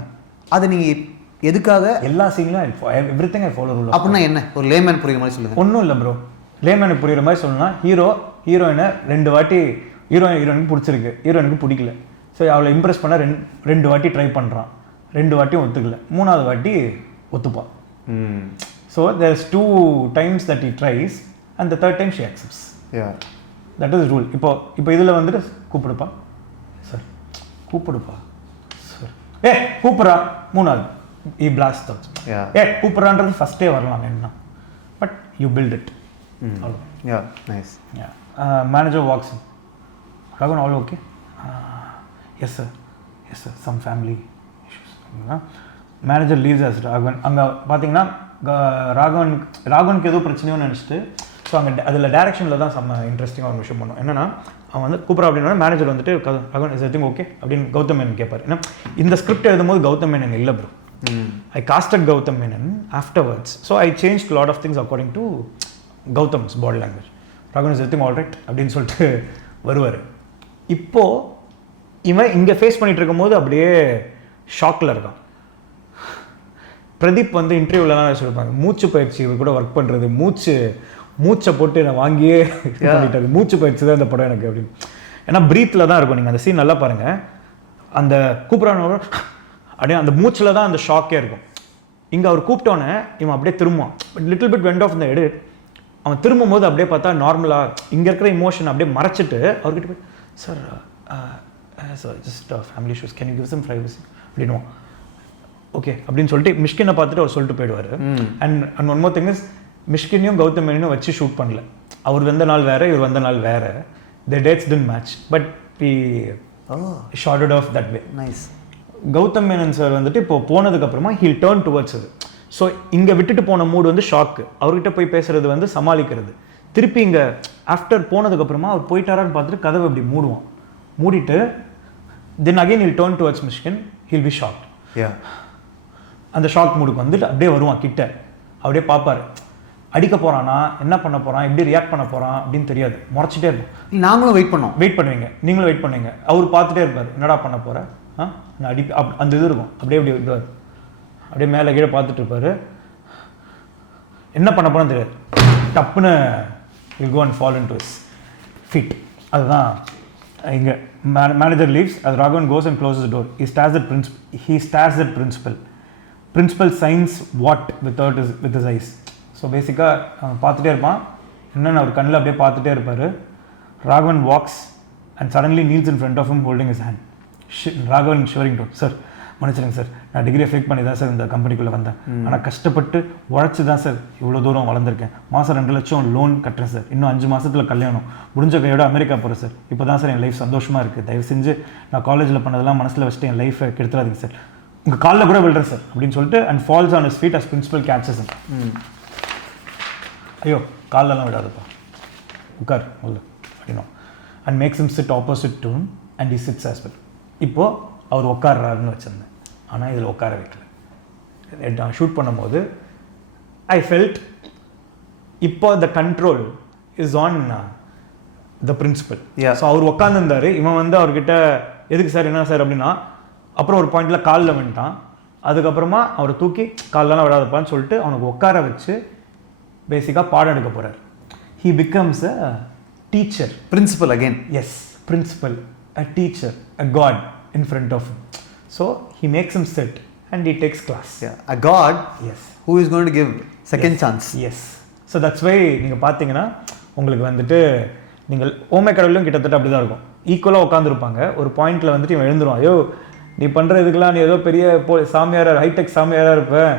அது நீங்கள் எதுக்காக எல்லா சீன்லையும் எவ்ரிதிங் ஐ ஃபாலோ ரூல். அப்படின்னா என்ன ஒரு லேமேன் புரியுற மாதிரி சொல்லுங்கள். ஒன்றும் இல்லை ப்ரோ, லேமேனுக்கு புரியுற மாதிரி சொல்லணும்னா ஹீரோயினை 2 வாட்டி ஹீரோயினுக்கு பிடிச்சிருக்கு, ஹீரோயினுக்கு பிடிக்கல. ஸோ அவளை இம்ப்ரெஸ் பண்ண 2 வாட்டி ட்ரை பண்ணுறான், 2 வாட்டியும் ஒத்துக்கல, 3ஆவது வாட்டி ஒத்துப்பான். So there's 2 times that he tries and the 3rd time she accepts. That is rule. இப்போ இதில் வந்துட்டு கூப்பிடுப்பா சார், கூப்பிடுப்பா சார், கூப்பிட்றா 3ஆவது he blasts out. கூப்பிட்றான்றது ஃபஸ்ட்டே வரலாம் என்ன, but you build it. Nice. Manager walks in, Raghavan all okay, yes sir some family issues. Manager leaves as Raghavan. அங்கே பார்த்தீங்கன்னா ராகவனுக்கு ஏதோ பிரச்சனையோ நினச்சிட்டு, ஸோ அங்கே அதில் டேரக்ஷனில் தான் செம்ம இன்ட்ரெஸ்டிங்காக ஒரு விஷயம் பண்ணோம். என்னன்னா அவன் வந்து கூப்பிட்றா அப்படின்னா மேனேஜர் வந்துட்டு ராகவன் இஸ் எவ்ரிதிங் ஓகே அப்படின்னு கௌதம் மேனன் கேட்பார். ஏன்னா இந்த ஸ்கிரிப்ட் எழுதும்போது கௌதம் மேனன் இல்லை bro, I casted Gautam Menon afterwards. So I changed a lot of things according to Gautam's body language. Raghavan is everything all right அப்படின்னு சொல்லிட்டு வருவார். இப்போது இவன் இங்கே ஃபேஸ் பண்ணிகிட்டு இருக்கும்போது அப்படியே ஷாக்கில் இருக்கான். பிரதீப் வந்து இன்டர்வியூலலாம் சொல்லியிருப்பாங்க, மூச்சு பயிற்சி கூட ஒர்க் பண்ணுறது, மூச்சை போட்டு நான் வாங்கியே பண்ணிட்டாரு, மூச்சு பயிற்சி தான் இந்த படம் எனக்கு அப்படின்னு. ஏன்னா ப்ரீத்தில் தான் இருக்கும். நீங்கள் அந்த சீன் நல்லா பாருங்கள், அந்த கூப்பிட்றான அப்படியே அந்த மூச்சில் தான் அந்த ஷாக்கே இருக்கும். இங்கே அவர் கூப்பிட்டோன்னே இவன் அப்படியே திரும்புவான், but little bit went off the edit. அவன் திரும்பும் போது அப்படியே பார்த்தா நார்மலாக இங்கே இருக்கிற இமோஷன் அப்படியே மறைச்சிட்டு அவர்கிட்ட போய் sir just family issues, can you give some privacy அப்படின்னுவான். ஓகே அப்படின்னு சொல்லிட்டு மிஷ்கினை பார்த்துட்டு அவர் சொல்லிட்டு போயிடுவார். And one more thing is, மிஷ்கினையும் கௌதம் மேனனையும் வச்சு ஷூட் பண்ணல. அவர் வந்த நாள் வேறு, இவர் வந்த நாள் வேறு, the dates did match, but we sorted off that way. Nice. Gautham Menon sir வந்துட்டு இப்போ போனதுக்கப்புறமா ஹீல் டேர்ன் டுவர்ட்ஸ் அது. ஸோ இங்கே விட்டுட்டு போன மூடு வந்து ஷாக்கு, அவர்கிட்ட போய் பேசுறது வந்து சமாளிக்கிறது. திருப்பி இங்கே ஆஃப்டர் போனதுக்கப்புறமா அவர் போயிட்டாரான்னு பார்த்துட்டு கதவை அப்படி மூடிட்டு then again he'll turn towards Mysskin, he'll be shocked. அந்த ஷாக் மூடுக்கு வந்துட்டு அப்படியே வருவான் கிட்ட, அப்படியே பார்ப்பாரு அடிக்க போகிறானா, என்ன பண்ண போகிறான், எப்படி ரியாக்ட் பண்ண போகிறான் அப்படின்னு தெரியாது, முறைச்சிட்டே இருக்கும். நாங்களும் வெயிட் பண்ணுவீங்க, நீங்களும் வெயிட் பண்ணுவீங்க. அவர் பார்த்துட்டே இருப்பார், என்னடா பண்ண போகிற, நான் அந்த இது இருக்கும், அப்படியே விடுவார், அப்படியே மேலே கீழே பார்த்துட்டு இருப்பார், என்ன பண்ண போகிறோன்னு தெரியாது, டப்புன்னு will go and fall in to his feet. அதுதான் இங்கே மேனேஜர் லீவ்ஸ், அது Raghavan goes and closes door. He stares at principal signs what with his eyes. So பேசிக்காக அவன் பார்த்துட்டே இருப்பான், என்னென்னு அவர் கண்ணில் அப்படியே பார்த்துட்டே இருப்பார். Raghavan walks and suddenly kneels in front of him holding his hand. Raghavan shivering tone, sir மன்னிச்சிடுங்க சார், நான் டிகிரியை ஃபேக் பண்ணி தான் சார் இந்த கம்பெனிக்குள்ளே வந்தேன், ஆனால் கஷ்டப்பட்டு உழைச்சி தான் சார் இவ்வளோ தூரம் வளர்ந்துருக்கேன். மாதம் 2 லட்சம் லோன் கட்டுறேன் சார், இன்னும் 5 மாதத்தில் கல்யாணம், முடிஞ்ச கையோட அமெரிக்கா போகிறேன் சார், இப்போ தான் சார் என் லைஃப் சந்தோஷமாக இருக்குது, தயவு செஞ்சு நான் காலேஜில் பண்ணதெல்லாம் மனசில் வச்சுட்டு என் லைஃபை கெடுத்துறாதீங்க சார், உங்கள் காலில் கூட விழுறேன் சார் அப்படின்னு சொல்லிட்டு and falls on his feet as principal catches him. ஐயோ காலெல்லாம் விடாதுப்பா, உட்கார் உள்ள அப்படின்னா, and makes him sit opposite to him and he sits as well. இப்போது அவர் உட்கார்றாருன்னு வச்சுருந்தேன், ஆனால் இதில் உட்கார வைக்கல. ஷூட் பண்ணும்போது ஐ ஃபெல்ட் இப்போ the control is on the principal. So அவர் உட்காந்துருந்தார், இவன் வந்து அவர்கிட்ட எதுக்கு சார் என்ன சார் அப்படின்னா, அப்புறம் ஒரு பாயிண்டில் காலில் வந்துட்டான். அதுக்கப்புறமா அவரை தூக்கி காலெலாம் விடாதப்பான்னு சொல்லிட்டு அவனுக்கு உட்கார வச்சு பேசிக்காக பாடம் எடுக்க போகிறார். He becomes a teacher. Principal again. Yes, principal, a teacher, a god in front of him. So he makes him sit and he takes class. A god, yes, who is going to give second chance. Yes. So that's why நீங்கள் பார்த்தீங்கன்னா உங்களுக்கு வந்துட்டு நீங்கள் ஓமை கடவுளும் கிட்டத்தட்ட அப்படி தான் இருக்கும், ஈக்குவலாக உட்காந்துருப்பாங்க. ஒரு பாயிண்டில் வந்துட்டு இவன் எழுந்துருவான், ஐயோ நீ பண்ணுற இதுக்கெல்லாம் நீ ஏதோ பெரிய சாமியாராக ஹைடெக் சாமியாராக இருப்பேன்,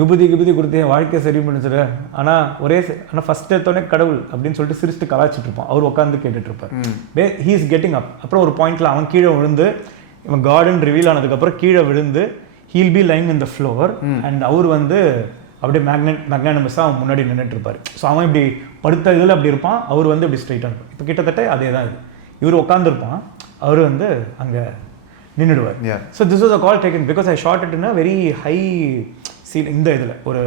யுபதி கொடுத்து என் வாழ்க்கையை சரி பண்ணிச்சுரு, ஆனால் ஃபஸ்ட் எடுத்தோடனே கடவுள் அப்படின்னு சொல்லிட்டு சிரிச்சுட்டு கலாச்சிட்டு இருப்பான். அவர் உட்காந்து கேட்டுட்டு இருப்பார். ஹீ இஸ் கெட்டிங் அப். அப்புறம் ஒரு பாயிண்டில் அவன் கீழே விழுந்து, இவன் கார்டன் ரிவீல் ஆனதுக்கப்புறம் கீழே விழுந்து he'll be lying in the floor and அவர் வந்து அப்படியே மேக்னானிமஸாக அவன் முன்னாடி நின்றுட்டு இருப்பார். ஸோ அவன் இப்படி படுத்த இதில் அப்படி இருப்பான், அவர் வந்து இப்படி ஸ்ட்ரைட்டாக இருப்பான். இப்போ கிட்டத்தட்ட அதே தான் இது, இவர் உட்காந்துருப்பான், அவர் வந்து அங்கே நின்றுடுவார். So this was a call taken because I shot it in a very high scene இந்த இதில் ஒரு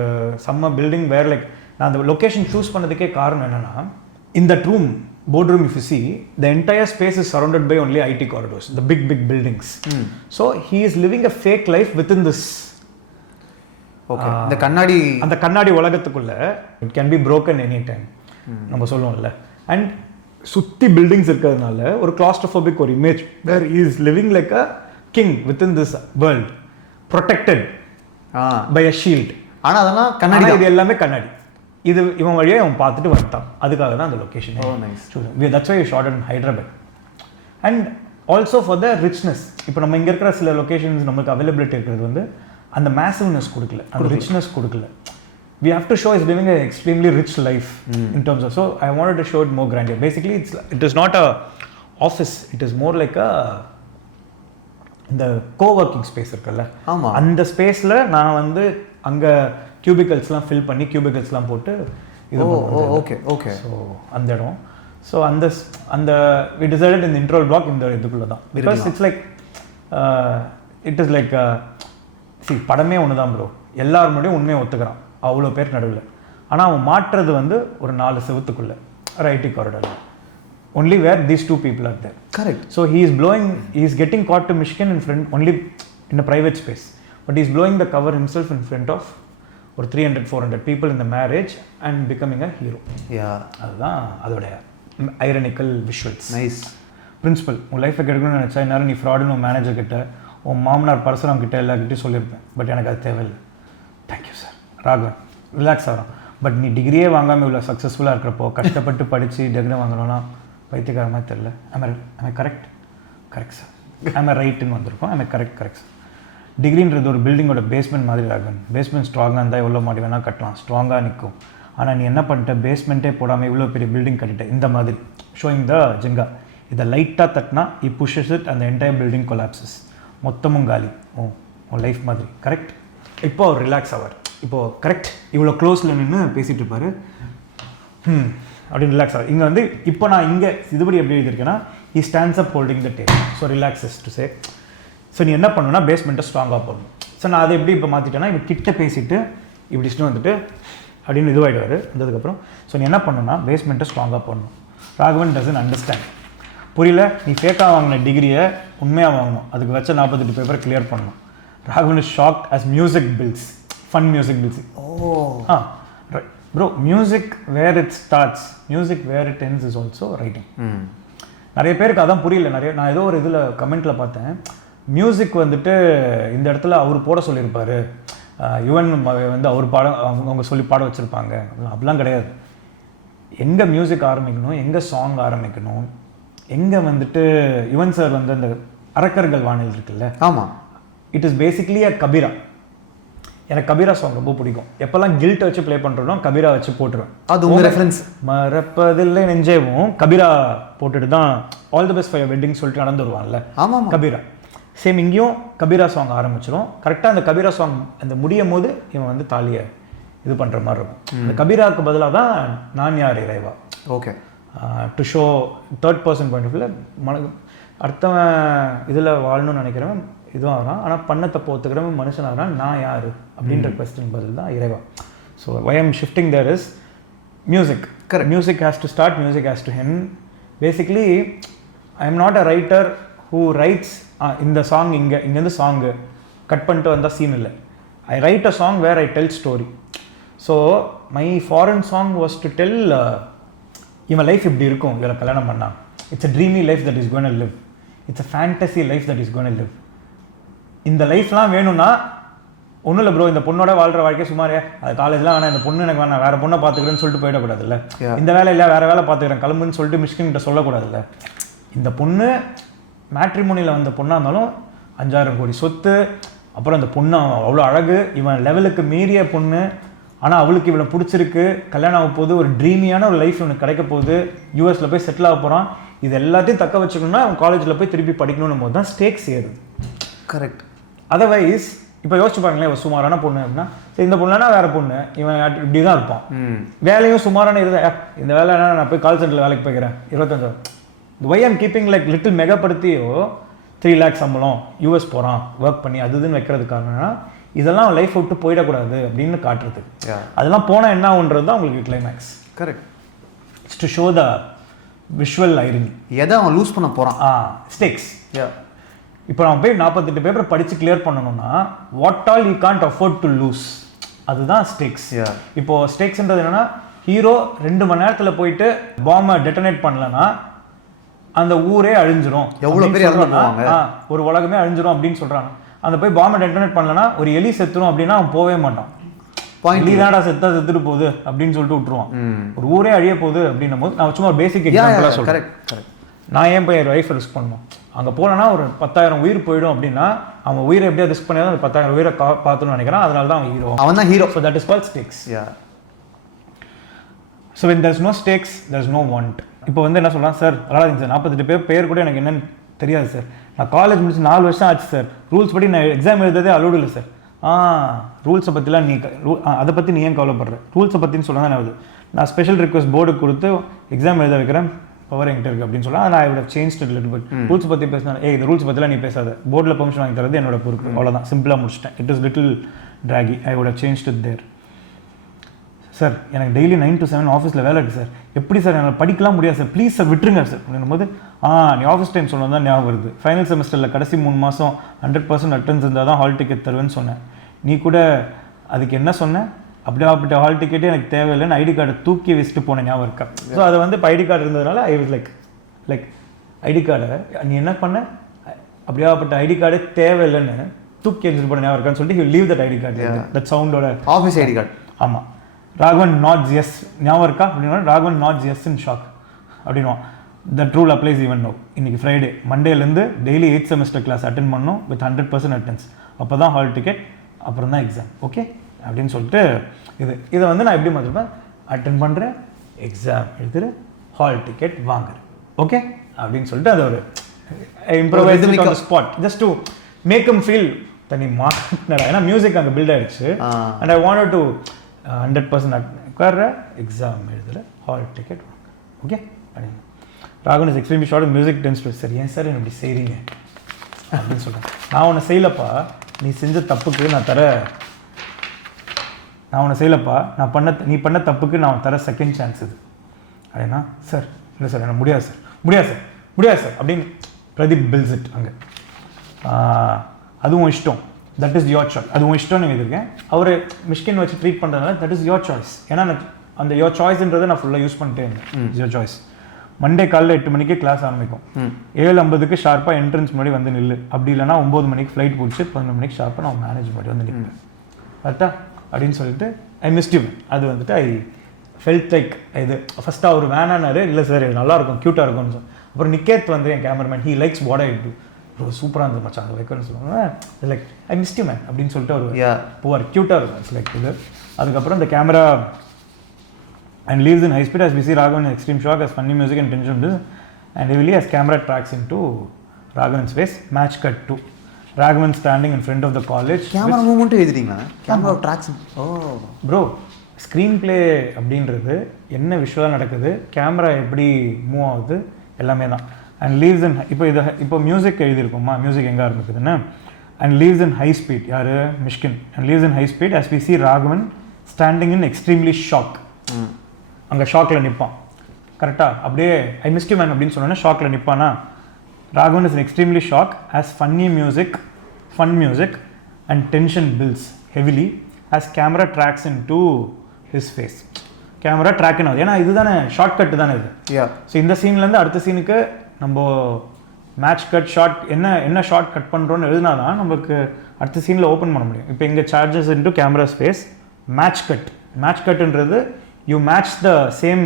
செம்ம பில்டிங் வேர் லைக் நான் அந்த லொக்கேஷன் சூஸ் பண்ணதுக்கே காரணம் என்னென்னா இந்த room boardroom if you see the entire space is surrounded by only IT corridors, the big buildings. So he is living a fake life within this. Okay. அந்த கண்ணாடி உலகத்துக்குள்ள it can be broken any time. நம்ம சொல்லுவோம்ல. And சுத்தி buildings இருக்கிறதுனால ஒரு claustrophobic ஒரு image where he is living like a king within this world, protected by a shield. ஆனா அதெல்லாம் கண்ணாடி, இது எல்லாமே கண்ணாடி. இது இவன் வழியாக அவன் பார்த்துட்டு வந்துட்டான். அதுக்காக தான் அந்த location. That's why you shot in Hyderabad. And also for the richness. இப்போ நம்ம இங்கே இருக்கிற சில லொக்கேஷன்ஸ் நமக்கு அவைலபிலிட்டி இருக்கிறது வந்து அந்த மேசிவ்னஸ் கொடுக்கல, அந்த ரிச்னஸ் கொடுக்கல. We have to show is living a extremely rich life in terms of. So I wanted to show it more grandeur. Basically it is not a office, it is more like a இந்த கோவர்க்கிங் ஸ்பேஸ் இருக்குல்ல, அந்த ஸ்பேஸில் நான் வந்து அங்கே கியூபிக்கல்ஸ்லாம் ஃபில் பண்ணி கியூபிக்கல்ஸ்லாம் போட்டு இது ஓகே ஓகே. ஸோ அந்த இடம், ஸோ அந்த வி டிசைடட் இந்த இன்ட்ரோல் பிளாக் இந்த இதுக்குள்ளே தான். Because it's like it is like C படமே ஒன்று தான் ப்ரோ, எல்லார் முன்னாடியும் உண்மையை ஒத்துக்கிறான் அவ்வளோ பேர் நடுவில். ஆனால் அவன் மாற்றுறது வந்து ஒரு 4 செவத்துக்குள்ளே ஒரு ID காரிடரில் only where these 2 people are there. Correct. So he is getting caught to Michigan in front only in a private space, but he is blowing the cover himself in front of or 300-400 people in the marriage and becoming a hero. Yeah, அதுதான் அதோட ஐரனிக்கல் விஷுவல்ஸ். Nice principal. உன் லைஃப்பை கெடுக்கணும்னு நினச்சா நேரம் நீ ஃப்ராடுன்னு உன் மேனேஜர் கிட்ட, உன் மாமனார் பரசுராம் கிட்ட எல்லாருக்கிட்டையும் சொல்லியிருப்பேன். பட் எனக்கு அது தேவையில்லை. தேங்க்யூ சார் ராகவன், ரிலாக்ஸ் ஆகிறோம். பட் நீ டிகிரியே வாங்காமல் இவ்வளோ சக்ஸஸ்ஃபுல்லாக இருக்கிறப்போ கஷ்டப்பட்டு படித்து டிகிரி வாங்கணும்னா பைத்தியக்கார மாதிரி தெரில. ஐ கரெக்ட் சார், ஐ ரைட்டுன்னு வந்திருக்கோம். I correct sir. டிகிரின்றது ஒரு பில்டிங்கோட பேஸ்மெண்ட் மாதிரி ஆகும். பேஸ்மெண்ட் ஸ்ட்ராங்காக இருந்தால் எவ்வளோ மாடி வேணால் கட்டலாம், ஸ்ட்ராங்காக நிற்கும். ஆனால் நீ என்ன பண்ணிட்ட, பேஸ்மெண்ட்டே போடாமல் இவ்வளோ பெரிய பில்டிங் கட்டிட்ட. இந்த மாதிரி ஷோயிங் த ஜெங்கா. இதை லைட்டாக தட்டினா இ புஷஸ் இட், அந்த என்டையர் பில்டிங் கொலாப்சஸ், மொத்தமும் காலி. உன் லைஃப் மாதிரி. கரெக்ட். இப்போ அவர் ரிலாக்ஸ் ஆவார். இப்போது கரெக்ட் இவ்வளோ க்ளோஸில் நின்று பேசிகிட்டு இருப்பார். அப்படின்னு ரிலாக்ஸ் ஆகும். இங்கே வந்து இப்போ நான் இங்கே இதுபடி எப்படி எழுதியிருக்கேன்னா he stands up holding the table, so relaxes to say. So நீ என்ன பண்ணணும்னா பேஸ்மெண்ட்டை ஸ்ட்ராங்காக போடணும். ஸோ நான் அதை எப்படி இப்போ மாற்றிட்டேன்னா இவன் கிட்ட பேசிட்டு இப்படின்னு வந்துட்டு அப்படின்னு இதுவாகிடுவார். வந்ததுக்கப்புறம் ஸோ நீ என்ன பண்ணணும்னா பேஸ்மெண்ட்டை ஸ்ட்ராங்காக போடணும். Raghavan dozen understand. புரியல, நீ ஃபேக்காக வாங்கின டிகிரியை உண்மையாக வாங்கணும், அதுக்கு வச்ச 48 பேப்பரை கிளியர் பண்ணணும். Raghavan is shocked as music fills, fun music fills. Right bro, music where it starts, music where it ends is also writing. நிறைய பேருக்கு அதான் புரியல. நான் ஏதோ ஒரு இதில் கமெண்ட்டில் பார்த்தேன், மியூசிக் வந்துட்டு இந்த இடத்துல அவர் போட சொல்லியிருப்பார், யுவன் வந்து அவர் அவங்க சொல்லி பாட வச்சுருப்பாங்க. அப்படிலாம் கிடையாது. எங்கே மியூசிக் ஆரம்பிக்கணும், எங்கே சாங் ஆரம்பிக்கணும், எங்கே வந்துட்டு யுவன் சார் வந்து அந்த அரக்கர்கள் வானில் இருக்குல்ல, ஆமாம், இட் இஸ் பேசிக்லி அ கபீரா. எனக்கு கபீரா சாங் ரொம்ப பிடிக்கும். எப்போல்லாம் கில்ட்டை வச்சு ப்ளே பண்ணுறோம் கபீரா வச்சு போட்டுருவேன். அது உங்கள் ரெஃபரன்ஸ். மறப்பதில்லை நெஞ்சேவும் கபீரா போட்டுட்டு தான் all the best for your wedding சொல்லிட்டு நடந்து வருவான்ல. ஆமாம், கபீரா. சேம் இங்கேயும் கபீரா சாங் ஆரம்பிச்சிடும். கரெக்டாக அந்த கபீரா சாங் அந்த முடியும் போது இவன் வந்து தாலியை இது பண்ணுற மாதிரி இருக்கும். அந்த கபீராவுக்கு பதிலாக தான் நான் யார் இறைவா. Okay. To show third person point of வியூவில் அடுத்தவன் இதில் வாழணும்னு நினைக்கிறவன் இதுவும் ஆகிறான், ஆனால் பண்ண தப்பு ஒத்துக்கிறவன் மனுஷன் ஆகிறான். நான் யார் அப்படின்ற கொஸ்டின் பதில் தான் இறைவா. So why am shifting there is music. Correct. Music has to start, music has to end. Basically I am not a writer who writes இந்த சாங் இங்கேருந்து சாங்கு கட் பண்ணிட்டு வந்தால் சீன் இல்லை. I write a song where I tell story. So my foreign song was to tell இவன் லைஃப் இப்படி இருக்கும், இவரை கல்யாணம் பண்ணான். It's a dreamy life that is going to live. It's a fantasy life that is going to live. இந்த லைஃப்லாம் வேணும்னா ஒன்றும் இல்லை ப்ரோ, இந்த பொண்ணோட வாழ்கிற வாழ்க்கை சுமாரே, அது காலேஜ்லாம் வேணாம், இந்த பொண்ணு எனக்கு வேணாம், வேறு பொண்ணை பார்த்துக்கிறேன்னு சொல்லிட்டு போயிடக்கூடாதுல்ல. இந்த வேலை இல்லை வேறு வேலை பார்த்துக்கிறேன் கிளம்புன்னு சொல்லிட்டு மிஷ்கின்கிட்ட சொல்லக்கூடாதுல்ல. இந்த பொண்ணு மேட்ரிமோனியில் வந்த பொண்ணாக இருந்தாலும் 5,000 கோடி சொத்து, அப்புறம் அந்த பொண்ணு அவ்வளோ அழகு, இவன் லெவலுக்கு மீறிய பொண்ணு, ஆனால் அவளுக்கு இவளை பிடிச்சிருக்கு, கல்யாணம் ஆக போகுது, ஒரு ட்ரீமியான ஒரு லைஃப் இவனுக்கு கிடைக்க போகுது, யூஎஸில் போய் செட்டில் ஆக போகிறான். இது எல்லாத்தையும் தக்க வச்சுக்கணும்னா அவன் காலேஜில் போய் திருப்பி படிக்கணும் போது தான் ஸ்டேக்ஸ் ஏறுது. கரெக்ட். அதர்வைஸ் இப்போ யோசிச்சு பாருங்களேன், ஒரு சுமாரான பொண்ணு அப்படின்னா சரி, இந்த பொண்ணுனா வேறு பொண்ணு, இவன் இப்படி தான் இருப்பான். வேலையும் சுமாரான இருந்தா இந்த வேலை நான் போய் கால் சென்டரில் வேலைக்கு போய்க்கிறேன் 25,000. Why I'm keeping like little மெகப்படுத்தியோ 3 lakhs சம்பளம், யூஎஸ் போகிறான் ஒர்க் பண்ணி அதுன்னு வைக்கிறது காரணம்னா இதெல்லாம் லைஃப் விட்டு போயிடக்கூடாது அப்படின்னு காட்டுறது. அதெல்லாம் போனால் என்ன ஆகுன்றது தான் உங்களுக்கு climax. Correct. It's to show the visual irony. எதை அவன் லூஸ் பண்ண போகிறான். ஸ்டேக்ஸ். இப்போ நம்ம போய் 48 பேப்பரை படித்து கிளியர் பண்ணணும்னா what all you can't afford to lose, அதுதான் ஸ்டேக்ஸ். இப்போ ஸ்டேக்ஸ்ன்றது என்னன்னா, ஹீரோ 2 மணி நேரத்தில் போயிட்டு பாம்பை டெட்டனேட் பண்ணலன்னா அந்த ஊரே அழிஞ்சிரும், எவ்வளோ பேர் ஒரு உலகமே அழிஞ்சிரும் அப்படின்னு சொல்கிறாங்க. அந்த போய் பாம்பை டெட்டனேட் பண்ணலன்னா ஒரு எலி செத்துரும் அப்படின்னா அவன் போகவே மாட்டான். எலிதாடா செத்துட்டு போகுது அப்படின்னு சொல்லிட்டு விட்டுருவான். ஒரு ஊரே அழிய போகுது அப்படின்னும் போது நான் சும்மா ஒரு பேசிக் எக்ஸாம்பிளாக சொல்கிறேன். நான் ஏன் போய் என் லைஃப்பை ரிஸ்க் பண்ணணும்? அங்கே போனேன்னா ஒரு 10,000 உயிர் போயிடும் அப்படின்னா அவன் உயிரை எப்படியா ரிஸ்க் பண்ணி அந்த 10,000 உயிரை பார்த்துன்னு நினைக்கிறான். அதனால தான் அவன் ஹீரோ. அவன் தான் hero. So that is called stakes. So when there's no stakes there's no want. இப்போ வந்து என்ன சொல்லலாம், சார் அழகாதீங்க சார், 48 பேர் கூட எனக்கு என்னன்னு தெரியாது சார், நான் காலேஜ் முடிச்சு 4 வருஷம் ஆச்சு சார், ரூல்ஸ் படி நான் எக்ஸாம் எழுததே அலோடு இல்லை சார். ரூல்ஸை பற்றிலாம் நீ அதை பற்றி நீ ஏன் கவலைப்படுற, ரூல்ஸை பற்றின்னு சொல்ல தான் ஆகுது. நான் ஸ்பெஷல் ரிக்வஸ்ட் போர்டுக்கு கொடுத்து எக்ஸாம் எழுத வைக்கிறேன், பவர் என்கிட்ட இருக்குது அப்படின்னு சொல்லலாம். நான் I change to little but rules பற்றி பேசினா இந்த ரூல்ஸ் பற்றிலாம் நீ பேசாத, போர்டில் பெர்மிஷன் வாங்கி தரது என்னோட பொறுப்பு, அவ்வளோதான், சிம்பிளாக முடிச்சிட்டேன். It is little ட்ராகி, I would change to their. Sir எனக்கு டெய்லி 9 to 7 ஆஃபீஸில் வேலை இருக்குது சார், எப்படி சார் என்னால் படிக்கலாம் முடியாது சார், ப்ளீஸ் சார் விட்டுருங்க சார் அப்படின்னும் போது நீ ஆஃபீஸ் டைம் சொன்னது தான் ஞாபகம் வருது, ஃபைனல் செமஸ்டரில் கடைசி 3 மாதம் 100% அட்டெண்டன்ஸ் இருந்தால் தான் ஹால் டிக்கெட் தருவேன்னு சொன்னேன், நீ கூட அதுக்கு என்ன சொன்னேன், அப்படியே ஹால் டிக்கெட்டே எனக்கு தேவையில்லைன்னு ஐடி கார்டை தூக்கி வச்சுட்டு போனேன் ஞாபகம் இருக்கா. ஸோ அதை வந்து இப்போ ஐடி கார்டு இருந்ததுனால ஐ வாஸ் லைக் ஐடி கார்டை நீ என்ன பண்ண, அப்படியாப்பட்ட ஐடி கார்டே தேவையில்லைன்னு தூக்கி எரிஞ்சிட்டு போன ஞாபகம் இருக்கான்னு சொல்லிட்டு leave that ID card. That சவுண்டோட ஆஃபீஸ் ஐடி கார்டு. ஆமாம். ராகவன் நாட்ஸ் எஸ் ஞாபகம் இருக்கா அப்படின்னா Raghavan nods yes in shock அப்படின்வான். That rule applies even no. இன்னைக்கு ஃப்ரைடே, மண்டேலேருந்து daily 8th semester class attend பண்ணணும் வித் 100% அட்டென்ஸ், அப்போ தான் ஹால் டிக்கெட், அப்புறம் தான் எக்ஸாம், ஓகே அப்படின்னு சொல்லிட்டு இதை வந்து நான் எப்படி மாற்றிருப்பேன், அட்டென்ட் பண்ணுறேன், எக்ஸாம் எழுதுறேன், ஹால் டிக்கெட் வாங்குறேன், ஓகே அப்படின்னு சொல்லிட்டு அது ஒரு improvising on the spot just to make him feel தனி மாட்டினடா. ஏன்னா மியூசிக் அங்கே பில்ட் ஆகிடுச்சு அண்ட் ஐ வாண்டட் டு 100% உட்கார்ற, எக்ஸாம் எழுதுற, ஹால் டிக்கெட் வாங்க, ஓகே அப்படின்னு. Raghavan is extremely short, music tends to sir, ஏன் சார் என்ன இப்படி செய்கிறீங்க அப்படின்னு சொல்கிறேன். நான் உன்னை செய்யலப்பா, நீ செஞ்ச தப்புக்கு நான் உன்னை செய்யலப்பா, நீ பண்ண தப்புக்கு நான் தர செகண்ட் சான்ஸ் இது அப்படின்னா, சார் இல்லை சார் எனக்கு முடியாது சார் அப்படின்னு பிரதீப் பில்ஸ் இட். அங்கே அதுவும் இஷ்டம், தட் இஸ் யோர் சாய்ஸ், அதுவும் இஷ்டம்னு எழுதியிருக்கேன். அவர் மிஷ்கின் வச்சு ட்ரீட் பண்ணுறதுனால தட் இஸ் யோர் சாய்ஸ். ஏன்னா அந்த யோர் சாய்ஸ்ன்றதை நான் ஃபுல்லாக யூஸ் பண்ணிட்டே இருந்தேன். Is your choice. மண்டே காலையில் 8 மணிக்கு கிளாஸ் ஆரம்பிக்கும், 7:50 ஷார்ப்பாக என்ட்ரன்ஸ் முன்னாடி வந்து நில்லு, அப்படி இல்லைனா 9 மணிக்கு ஃப்ளைட் பிடிச்சி 11 மணிக்கு ஷார்ப்பாக நான் மேனேஜ் பண்ணி வந்து நிற்பேன் கரெக்டா அப்படின்னு சொல்லிட்டு ஐ மிஸ்ட் யூ. அது வந்துட்டு ஐ ஃபெல்ட் லைக் இது ஃபஸ்ட்டாக அவர் வேணானாரு, இல்லை சார் இது நல்லாயிருக்கும் க்யூட்டாக இருக்கும்னு சொல்லி. அப்புறம் நிக்கேத் வந்து என் cameraman, he likes what I do, ரொம்ப சூப்பராக இருந்தது மச்சான் அங்கே வைக்கணும்னு சொல்லுவாங்க, like I missed you man அப்படின்னு சொல்லிட்டு அவர் போவார், க்யூட்டாக இருக்கும். இட்ஸ் லைக் இது. அதுக்கப்புறம் இந்த camera and leaves in high speed as we see Raghavan in extreme shock as funny music and tension builds, and heavily as camera tracks into Raghavan's face. Match cut to Raghavan standing in front of the college. Camera movement எழுதிட்டீங்களா? Camera tracks. Oh bro, screen play அப்படின்றது என்ன விஷுவலாக நடக்குது, கேமரா எப்படி மூவ் ஆகுது எல்லாமே தான். அண்ட் லீவ்ஸ் இன் இப்போ மியூசிக் எழுதியிருக்கோமா, மியூசிக் எங்கே ஆரம்பிக்குதுன்னு, and leaves in high speed யார் Mysskin, and leaves in high speed as we see Raghavan standing in extremely shock. அங்கே ஷாக்கில் நிற்பான் கரெக்டாக, அப்படியே ஐ மிஸ்ட் யூ மேன் அப்படின்னு சொன்னோன்னா ஷாக்கில் நிற்பானா. Raghavan is extremely shock as fun music and tension builds heavily as camera tracks in to his face. Camera ட்ராக்னு ஆகுது, ஏன்னா இதுதானே ஷார்ட் கட்டு தானே இது. ஸோ இந்த சீன்லேருந்து அடுத்த சீனுக்கு நம்ம மேட்ச் கட் ஷார்ட் என்ன ஷார்ட் கட் பண்ணுறோன்னு எழுதினா தான் நம்மளுக்கு அடுத்த சீனில் ஓப்பன் பண்ண முடியும். இப்போ இங்கே charges in to camera space match கட்டுன்றது you match the same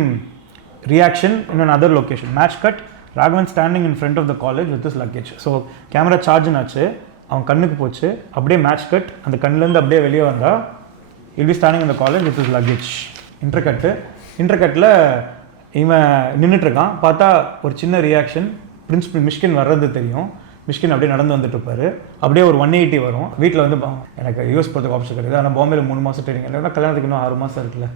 reaction in another location. Match cut, Raghavan standing in front of the college with his luggage. So camera charge ஆச்சு, அவன் கண்ணுக்கு போச்சு, அப்படியே மேட்ச் கட், அந்த கண்ணிலேருந்து அப்படியே வெளியே வந்தா he'll be standing in the college with his luggage. இன்டர்கட்டில் இவன் நின்றுட்டுருக்கான், பார்த்தா ஒரு சின்ன ரியாக்ஷன், பிரின்சிபல் மிஷ்கின் வர்றது தெரியும், மிஷ்கின் அப்படியே நடந்து வந்துட்டு இருப்பாரு, அப்படியே ஒரு 180 வரும். வீட்டில் வந்து எனக்கு யூஎஸ் போகிறதுக்கு ஆப்ஷன் கிடையாது, ஆனால் பாம்பேல 3 மாதம் ட்ரைனிங், இல்லைன்னா கல்யாணத்துக்கு இன்னும் 6 மாதம் இருக்குல்ல,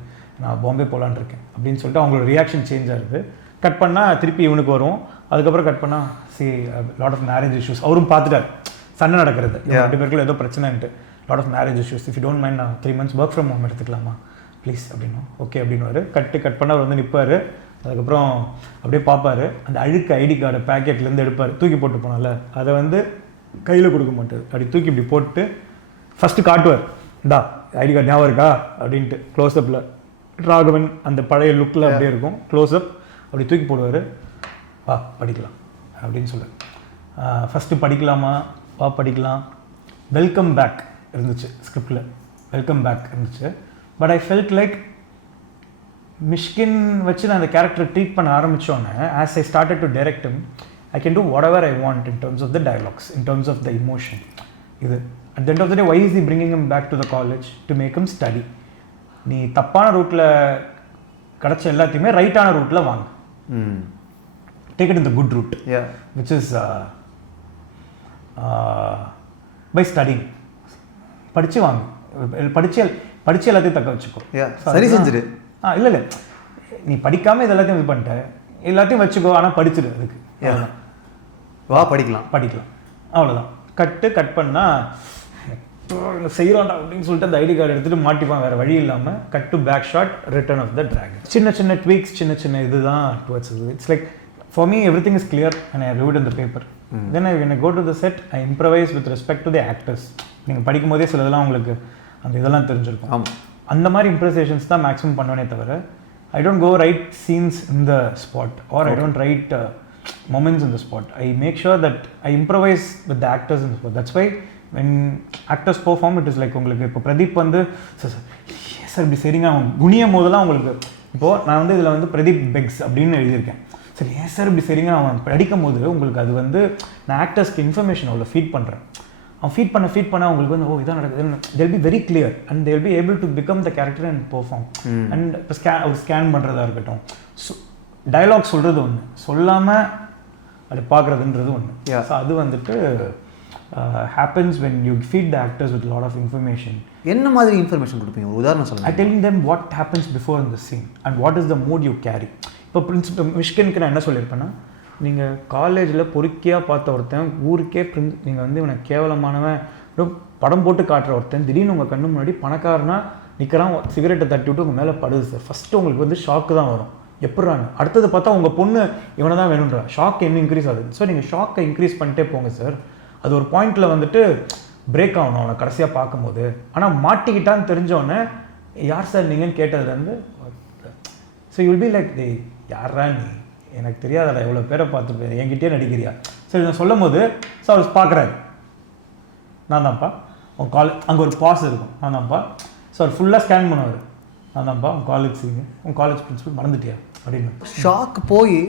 நான் பாம்பே போகலான்னு இருக்கேன் அப்படின்னு சொல்லிட்டு அவங்களோட ரியாக்ஷன் சேஞ்ச் ஆகுது. கட் பண்ணால் திருப்பி இவனுக்கு வரும், அதுக்கப்புறம் கட் பண்ணால் லாட் ஆஃப் மேரேஜ் இஷ்யூஸ் அவரும் பார்த்துட்டார், சண்டை நடக்கிறது 2 பேருக்குள்ள ஏதோ பிரச்சனைன்ட்டு. Lot of marriage issues, if you don't mind நான் 3 months ஒர்க் ஃப்ரம் ஹோம் எடுத்துக்கலாமா ப்ளீஸ் அப்படின்னா ஓகே அப்படின்னு கட் பண்ண அவர் வந்து நிற்பார். அதுக்கப்புறம் அப்படியே பார்ப்பார், அந்த அழுக்கு ஐடி கார்டை பேக்கெட்லேருந்து எடுப்பார், தூக்கி போட்டு போனால அதை வந்து கையில் கொடுக்க மாட்டார், அப்படி தூக்கி இப்படி போட்டு ஃபஸ்ட்டு காட்டுவார், இந்தா ஐடி கார்டு ஞாபகம் இருக்கா அப்படின்ட்டு க்ளோஸ்அப்பில் ராகவன் அந்த பழைய லுக்கில் அப்படியே இருக்கும், க்ளோஸ்அப் அப்படி தூக்கி போடுவார், வா படிக்கலாம் அப்படின்னு சொல்லுவார். ஃபஸ்ட்டு படிக்கலாமா, வா படிக்கலாம், வெல்கம் பேக் இருந்துச்சு ஸ்கிரிப்டில், வெல்கம் பேக் இருந்துச்சு. But I felt like Mysskin வச்சு நான் அந்த கேரக்டரை ட்ரீட் பண்ண ஆரம்பித்தோன்னே, as I started to direct him, I can do whatever I want in terms of the dialogues, in terms of the emotion. இது at the end of the day, why is he bringing him back to the college? To make him study. நீ தப்பான ரூட்டில் கிடச்ச எல்லாத்தையுமே ரைட்டான ரூட்டில் வாங்க, take it in the good route, which is by studying. படித்து வாங்க, படித்து எல்லாத்தையும் தக்க வச்சுக்கோ, சரி செஞ்சிரு. இல்லை நீ படிக்காமல் இது எல்லாத்தையும் இது பண்ணிட்ட, எல்லாத்தையும் வச்சுக்கோ, ஆனால் படிச்சிடு, அதுக்கு வா படிக்கலாம் அவ்வளோதான். கட் பண்ணால் செய்யலாம்டா அப்படின்னு சொல்லிட்டு அந்த ஐடி கார்டு எடுத்துகிட்டு மாட்டிப்பான், வேறு வழி இல்லாமல். Cut to back shot, return of the dragon. சின்ன ட்வீக்ஸ், சின்ன இதுதான் டுவர்ட்ஸ் இது. It's like for me everything is clear and I wrote in the paper. Then when I go to the set, I improvise with respect to the actors. நீங்கள் படிக்கும் போதே சில இதெல்லாம் உங்களுக்கு அந்த இதெல்லாம் தெரிஞ்சிருக்கும். ஆமாம், அந்த மாதிரி இம்ப்ரவைசேஷன்ஸ் தான் மேக்ஸிமம் பண்ணுவேனே தவிர, I don't go write scenes in the spot, or I don't write moments in the spot. I make sure that I improvise with the actors in the spot. That's why when actors perform, it is like உங்களுக்கு இப்போ பிரதீப் வந்து சார் இப்படி சரிங்க அவன் குனியும் போதெல்லாம் உங்களுக்கு, இப்போது நான் வந்து இதில் வந்து பிரதீப் பெக்ஸ் அப்படின்னு எழுதியிருக்கேன், சரி ஏன் சார் இப்படி சரிங்க அவன் படிக்கும் போது உங்களுக்கு அது வந்து நான் ஆக்டர்ஸ்க்கு இன்ஃபர்மேஷன் அவ்வளோ ஃபீட் பண்ணுறேன். அவன் ஃபீட் பண்ண அவங்களுக்கு வந்து ஓ இதான் நடக்குது, they'll be very clear and they'll be able to become the character and perform. And இப்போ ஸ்கேன் பண்ணுறதா இருக்கட்டும், டயலாக் சொல்கிறது ஒன்று, சொல்லாமல் அது பார்க்குறதுன்றது ஒன்று. ஸோ அது வந்துட்டு happens when you feed the actors with a lot of information. என்ன மாதிரி இன்ஃபர்மேஷன் கொடுப்பீங்க, ஒரு உதாரணம் சொல்லுங்கள். I telling them what happens before in the scene and what is the mood you carry. இப்போ பிரின்சிபல் மிஷ்கினுக்கு நான் என்ன சொல்லியிருப்பேன்னா, நீங்கள் காலேஜில் பொறுக்கியாக பார்த்த ஒருத்தன் ஊருக்கே நீங்கள் வந்து இவனை கேவலமானவன் படம் போட்டு காட்டுற ஒருத்தன் திடீர்னு உங்கள் கண்ணு முன்னாடி பணக்காரனா நிற்கிறான், சிகரெட்டை தட்டி விட்டு உங்கள் மேலே படுது சார். ஃபஸ்ட்டு உங்களுக்கு வந்து ஷாக்கு தான் வரும், எப்பட்றான்னு. அடுத்தது பார்த்தா உங்கள் பொண்ணு இவனை தான் வேணுன்றா, ஷாக் இன்னும் இன்க்ரீஸ் ஆகுது. ஸோ நீங்கள் ஷாக்கை இன்க்ரீஸ் பண்ணிட்டே போங்க சார். அது ஒரு பாயிண்டில் வந்துட்டு பிரேக் ஆகணும் அவனை கடைசியாக பார்க்கும்போது. ஆனால் மாட்டிக்கிட்டான்னு தெரிஞ்சோடனே யார் சார் நீங்கன்னு கேட்டதுலேருந்து, ஸோ யூல் பி லைக் டே யாரா நீ, எனக்கு தெரியாதடா எவ்வளோ பேரை பார்த்துருப்பேன், என்கிட்டே நடிக்கிறியா. சரி நான் சொல்லும் போது ஸோ அவர் பார்க்குறாரு, நான் தான்ப்பா உன் அங்கே ஒரு பாஸ் இருக்கும், நான் தான்ப்பா. ஸோ அவர் ஃபுல்லாக ஸ்கேன் பண்ணுவார், நான் தான்ப்பா உன் காலேஜ் பிரின்சிபல் மறந்துட்டியா அப்படின்னு. ஷாக் போய்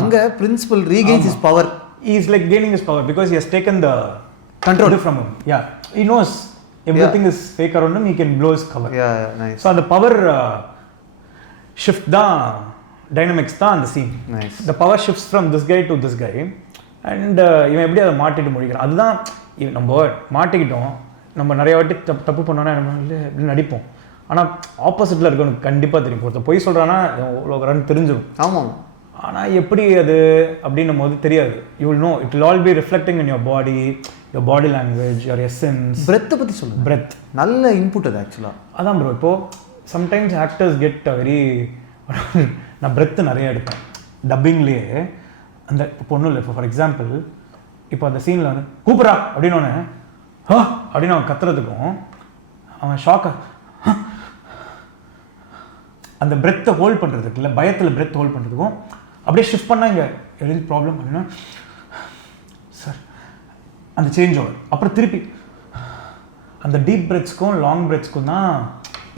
அங்கே principal regains his power. He is like gaining his power because he has taken the control from him. Yeah, he knows everything is fake around him, he can blow his cover. Yeah, nice. So the power shift தான் டைனமிக்ஸ் தான் அந்த scene. Nice. The power shifts from this guy to this guy and இவன் எப்படி அதை மாட்டிட்டு முடிக்கிறான். அதுதான் நம்ம மாட்டிக்கிட்டோம், நம்ம நிறைய வாட்டி தப்பு பண்ணோன்னா இல்லை இப்படி நடிப்போம், ஆனால் ஆப்போசிட்டில் இருக்கவனுக்கு கண்டிப்பாக தெரியும். ஒருத்தர் பொய் சொல்கிறான்னா இவ்வளோ ரன் தெரிஞ்சிடும். ஆமாம், ஆனால் எப்படி அது அப்படின்னும் போது தெரியாது. You will know, it will all be reflecting in your body language, your essence. பிரெத்தை பற்றி சொல்லுங்கள். பிரெத் நல்ல இன்புட் அது ஆக்சுவலாக. அதான் ப்ரோ, இப்போது சம்டைம்ஸ் ஆக்டர்ஸ் கெட் வெரி நான் பிரெத்து நிறைய எடுப்பேன் டப்பிங்லேயே. அந்த இப்போ ஒன்றும் இல்லை, இப்போ ஃபார் எக்ஸாம்பிள் இப்போ அந்த சீனில் வந்து கூப்பிட்றா அப்படின்னு ஒன்று அப்படின்னு அவன் கத்துறதுக்கும் அவன் ஷாக்காக அந்த பிரெத்தை ஹோல்ட் பண்ணுறதுக்கு இல்லை, பயத்தில் பிரெத் ஹோல்ட் பண்ணுறதுக்கும் அப்படியே ஷிஃப்ட் பண்ணால் இங்கே எழுதி ப்ராப்ளம் அப்படின்னா சார் அந்த சேஞ்ச் ஓவர். அப்புறம் திருப்பி அந்த டீப் பிரெத்ஸ்க்கும் லாங் பிரெத்ஸ்க்கும் தான்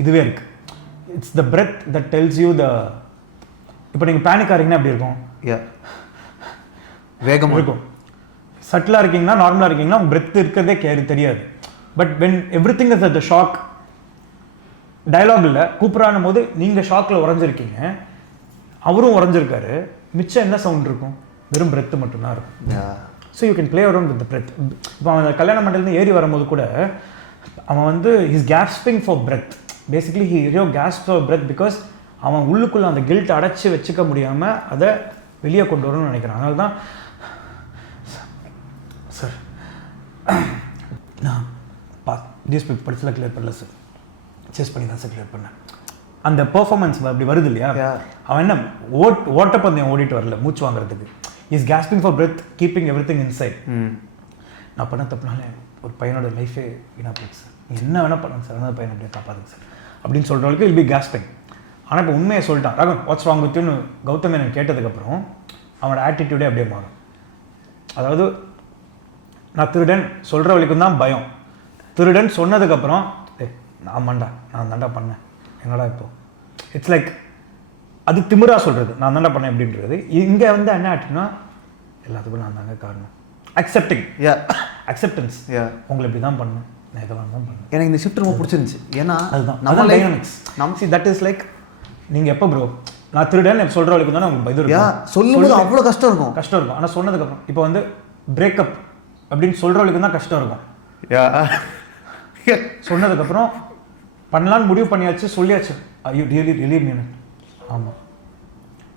இதுவே இருக்குது. It's the breath that tells you the, இப்போ நீங்கள் பேனிக் ஆகிறீங்கன்னா எப்படி இருக்கும், வேகமாக இருக்கும். சட்டிலாக இருக்கீங்கன்னா நார்மலாக இருக்கீங்கன்னா உங்கள் பிரெத் இருக்கிறதே தெரியாது. But when everything is at the shock, dialogue இல்லை கூப்பிட்றானும் போது நீங்கள் ஷாக்கில் உறைஞ்சிருக்கீங்க, அவரும் உறைஞ்சிருக்காரு, மிச்சம் என்ன சவுண்ட் இருக்கும், வெறும் பிரெத்து மட்டும்தான் இருக்கும். So you can play around with the breath. இப்போ அவன் கல்யாண மண்டலேருந்து ஏறி வரும்போது கூட அவன் வந்து his gasping for breath. Basically he gasp for breath because அவன் உள்ளுக்குள்ளே அந்த கில்ட் அடைச்சி வச்சுக்க முடியாமல் அதை வெளியே கொண்டு வரணும்னு நினைக்கிறான். அதனால தான் சார் நான் டிஎஸ்பி படிச்சுலாம் கிளியர் பண்ணல சார், செஸ் பண்ணி தான் சார் கிளியர் பண்ணேன். அந்த பெர்ஃபார்மன்ஸ் அப்படி வருது இல்லையா, அவன் என்ன ஓட்டப்பந்தயம் ஓடிட்டு வரல மூச்சு வாங்குறதுக்கு, is gasping for breath, keeping everything inside. நான் பண்ண தப்புனால ஒரு பையனோட லைஃபே வீணாக போயிடுச்சு சார், நீ என்ன வேணால் பண்ணுங்க சார், அந்த பையனை அப்படியே காப்பாதுங்க சார் அப்படின்னு சொல்கிறவங்களுக்கு இல் பி கேஸ்பிங். ஆனால் இப்போ உண்மையை சொல்லிட்டான் ராகவன் வாட்ஸ் ராங் வித்னு கௌதம் எனக்கு கேட்டதுக்கப்புறம் அவனோட ஆட்டிடியூடே அப்படியே மாறும். அதாவது நான் திருடன் சொல்கிற வரைக்கும் தான் பயம், திருடன் சொன்னதுக்கப்புறம் ஆமாண்டா நான் தாண்டா பண்ணேன் என்னடா இப்போ, இட்ஸ் லைக் அது திமிரா சொல்கிறது நான் தாண்டா பண்ணேன் அப்படின்றது. இங்கே வந்து என்ன ஆச்சுன்னா எல்லாத்துக்கும் நான் தாங்க காரணம், அக்செப்டிங், அக்செப்டன்ஸ், உங்களை இப்படி தான் பண்ணேன், நான் இதெல்லாம் தான் பண்ணேன். எனக்கு இந்த ஷிஃப்ட் ரொம்ப பிடிச்சிருந்துச்சு. ஏன்னா அதுதான் நம்ம டைனமிக்ஸ் நம்ம சி தட் இஸ் லைக் நீங்கள் எப்போ ப்ரோ நான் திருடன் சொல்கிற வரைக்கும் தானே உங்களுக்கு இது இருக்கும், சொல்லும்போது அவ்வளோ கஷ்டம் இருக்கும். ஆனால் சொன்னதுக்கப்புறம் இப்போ வந்து பிரேக்கப் அப்படின்னு சொல்கிற வரைக்கும் தான் கஷ்டம் இருக்கும். சொன்னதுக்கப்புறம் பண்ணலான்னு முடிவு பண்ணியாச்சு, சொல்லியாச்சு, ஐயோ ரியலி ரியலி மீன், ஆமாம்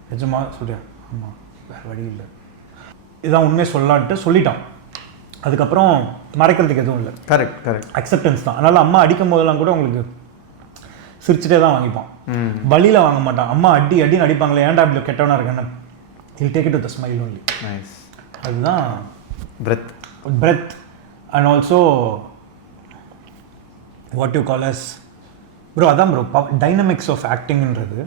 நிஜமா சொல்லியா, ஆமாம் வேறு வழி இல்லை, இதான் உண்மையை சொல்லான்ட்டு சொல்லிட்டான். அதுக்கப்புறம் மறைக்கிறதுக்கு எதுவும் இல்லை. கரெக்ட் அக்செப்டன்ஸ் தான். அதனால் அம்மா அடிக்கும் போதெல்லாம் கூட உங்களுக்கு சிரிச்சுட்டே தான் வாங்கிப்பான், வழியில் வாங்க மாட்டான். அம்மா அடின்னு அடிப்பாங்களே, ஏன்டா இப்படி கெட்டவனா இருக்கேன்னு, he'll take it with a smile only. Nice. அதுதான் breath and also what you call as bro அதான் ப்ரோ டைனமிக்ஸ் ஆஃப் ஆக்டிங்ன்றது.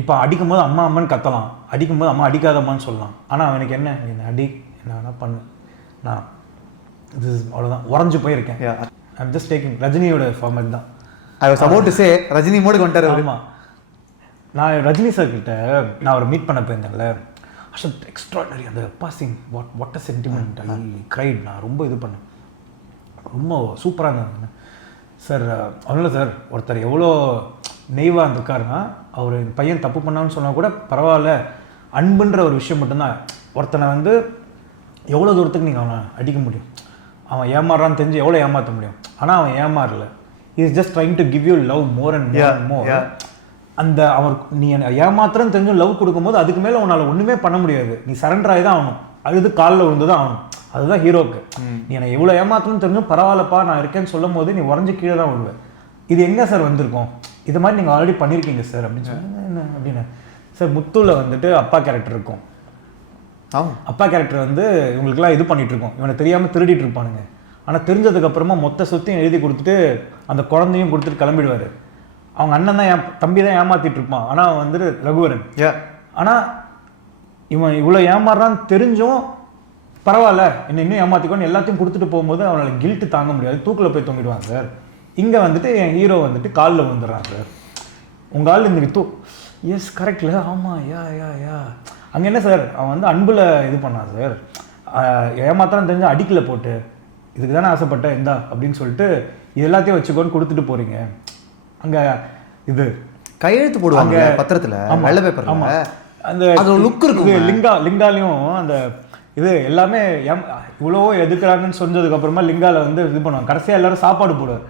இப்போ அடிக்கும்போது அம்மா அம்மான்னு கத்தலாம், அடிக்கும்போது அம்மா அடிக்காதம்மான்னு சொல்லலாம். ஆனால் அவனுக்கு என்ன அடி என்ன வேணால் பண்ணு, நான் இது அவ்வளோதான் உறைஞ்சு போயிருக்கேன். ஐம் ஜஸ்ட் டேக்கிங் ரஜினியோட ஃபார்மேட் தான். I was about to say Rajini மோடுக்கு வந்துட்டாரு. ஆமாம், நான் ரஜினி சார் கிட்ட நான் அவரை மீட் பண்ண போயிருந்தேன்ல, அஷத் எக்ஸ்ட்ராடனரி அந்த passing what a sentiment, I cried, நான் ரொம்ப இது பண்ணேன், ரொம்ப சூப்பராக இருந்தது சார். அவ்வளோ சார் ஒருத்தர் எவ்வளோ நெய்வாக இருந்திருக்காருன்னா, அவர் பையன் தப்பு பண்ணான்னு சொன்னால் கூட பரவாயில்ல, அன்புன்ற ஒரு விஷயம் மட்டும்தான் ஒருத்தனை வந்து எவ்வளோ தூரத்துக்கு நீங்கள் அவனை அடிக்க முடியும், அவன் ஏமாறான்னு தெரிஞ்சு எவ்வளோ ஏமாற்ற முடியும். ஆனால் அவன் ஏமாறல, is just trying to give you love more and more and more. அந்த அவர் நீ ஏமாத்திரன்னு தெரிஞ்சும் லவ் கொடுக்கும்போது அதுக்கு மேலே உன்னால் ஒன்றுமே பண்ண முடியாது, நீ சரண்டர் ஆகி தான் ஆகணும், அழுது காலில் விழுந்து தான் ஆகணும். அதுதான் ஹீரோக்கு. நீ என்னை எவ்வளோ ஏமாத்தணும்னு தெரிஞ்சும் பரவாயில்லப்பா நான் இருக்கேன்னு சொல்லும் போது நீ உறைஞ்சி கீழே தான் விடுவேன். இது எங்கே சார் வந்திருக்கோம், இது மாதிரி நீங்கள் ஆல்ரெடி பண்ணியிருக்கீங்க சார் அப்படின்னு சொன்னேன். என்ன அப்படின்னு சார், முத்துல வந்துட்டு அப்பா கேரக்டர் இருக்கும். அப்பா கேரக்டர் வந்து இவங்களுக்குலாம் இது பண்ணிட்டு இருக்கோம், இவனை தெரியாமல் திருடிட்டு இருப்பானுங்க. ஆனால் தெரிஞ்சதுக்கப்புறமா மொத்த சொத்தையும் எழுதி கொடுத்துட்டு அந்த குழந்தையும் கொடுத்துட்டு கிளம்பிடுவார். அவங்க அண்ணன் தான் தம்பி தான் ஏமாத்திட்டு இருப்பான், ஆனால் அவன் வந்துட்டு ரகுவரன். ஆனால் இவன் இவ்வளோ ஏமாறுறான்னு தெரிஞ்சும் பரவாயில்ல என்ன இன்னும் ஏமாற்றிக்கோன்னு எல்லாத்தையும் கொடுத்துட்டு போகும்போது அவனால் கில்ட்டு தாங்க முடியாது, தூக்கில் போய் தொங்கிடுவான் சார். இங்கே வந்துட்டு என் ஹீரோ வந்துட்டு காலில் விழுந்துடுறான் சார். உங்கள் ஆள் இந்த எஸ் கரெக்டில் ஆமாம் யா அங்கே என்ன சார், அவன் வந்து அன்பில் இது பண்ணான் சார், ஏமாத்திரம் தெரிஞ்சு அடிக்கல போட்டு இதுக்கு தானே ஆசைப்பட்டேன் இந்தா அப்படின்னு சொல்லிட்டு இது எல்லாத்தையும் வச்சுக்கோன்னு கொடுத்துட்டு போகிறீங்க. அங்கே இது கையெழுத்து போடுவாங்க பத்திரத்தில், வெள்ளை பேப்பர். ஆமாம், அந்த லுக் இருக்கு. லிங்காலையும் அந்த இது எல்லாமே இவ்வளோ எதுக்குறாங்கன்னு சொன்னதுக்கப்புறமா லிங்காவில் வந்து இது பண்ணுவாங்க. கடைசியாக எல்லோரும் சாப்பாடு போடுவார்.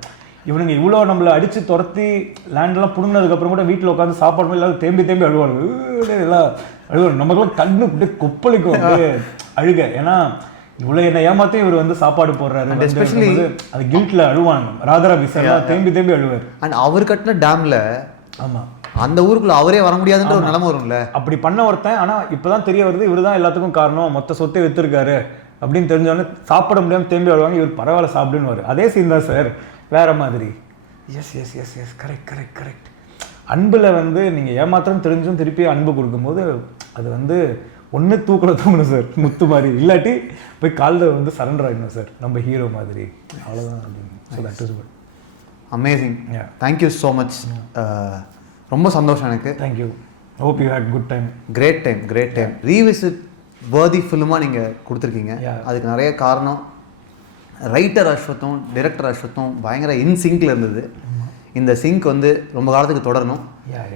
இவனுங்க இவ்வளோ நம்மளை அடித்து துரத்தி லேண்டெல்லாம் பிடுங்கினதுக்கப்புறம் கூட வீட்டில் உட்காந்து சாப்பாடு எல்லாரும் தேம்பி அழுவாங்க, எல்லாம் அழுவாங்க. நமக்குலாம் கண்ணு அப்படியே கொப்பளிக்கும் அழுக. ஏன்னா இவ்வளோ என்னை ஏமாத்தையும் இவர் வந்து சாப்பாடு போடுறாரு, எஸ்பெஷலி அது கில்ட்டில் அழுவாங்க. ராதரா விசாரா தேம்பி அழுவார். அண்ட் அவர் கட்டின டேமில் ஆமாம் அந்த ஊருக்குள்ள அவரே வர முடியாதுன்ற ஒரு நிலைமை வரும்ல. அப்படி பண்ண ஒருத்தன், ஆனால் இப்போதான் தெரிய வருது இவர் தான் எல்லாத்துக்கும் காரணம், மொத்த சொத்தை வித்துருக்காரு அப்படின்னு தெரிஞ்சோடனே சாப்பிட முடியாமல் தேம்பி வருவாங்க. இவர் பரவாயில்ல சாப்பிடுன்னு வரும். அதே சீன் தான் சார், வேற மாதிரி. Yes correct. அன்பில் வந்து நீங்கள் ஏமாத்திரம் தெரிஞ்சும் திருப்பி அன்பு கொடுக்கும்போது அது வந்து ஒன்று தூக்கணும் சார் முத்து மாதிரி, இல்லாட்டி போய் காலில் வந்து சரண்டர் ஆகிடணும் சார் நம்ம ஹீரோ மாதிரி. அவ்வளோதான் அப்படின்னு. So that is good. Amazing. Thank you so much. ரொம்ப சந்தோஷம் எனக்கு. Thank you. Hope you had good time. Great time. Revisit worthy ஃபிலிமாக நீங்கள் கொடுத்துருக்கீங்க. அதுக்கு நிறைய காரணம் ரைட்டர் அஸ்வத்தும் டைரக்டர் அஸ்வத்தும் பயங்கர இன்சிங்கில் இருந்தது. இந்த சிங்க் வந்து ரொம்ப காலத்துக்கு தொடரணும்.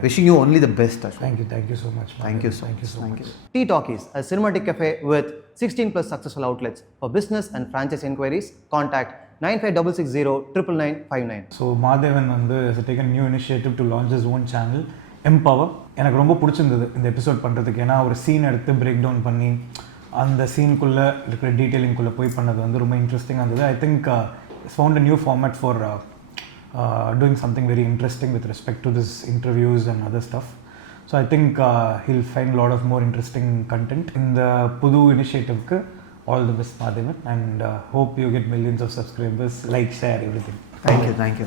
Wishing you only the best, Ashwath. Thank you so much. Thank you so much. Tea Talkies, a cinematic cafe with 16+ successful outlets. For business and franchise inquiries, contact 9566099959. So Maathevan has taken a new initiative to launch his own channel, MPower. எனக்கு ரொம்ப பிடிச்சிருந்தது இந்த எபிசோட் பண்ணுறதுக்கு. ஏன்னா ஒரு சீன் எடுத்து பிரேக் டவுன் பண்ணி அந்த சீனுக்குள்ளே இருக்கிற டீட்டெயிலிங்குள்ளே போய் பண்ணது வந்து ரொம்ப இன்ட்ரெஸ்டிங்காக இருந்தது. I think found a new format for doing something very interesting with respect to this interviews and other stuff. So I think he'll find a lot of more interesting content in the Pudu initiative. All the best, Maathevan, and hope you get millions of subscribers, like, share, everything. Thank you.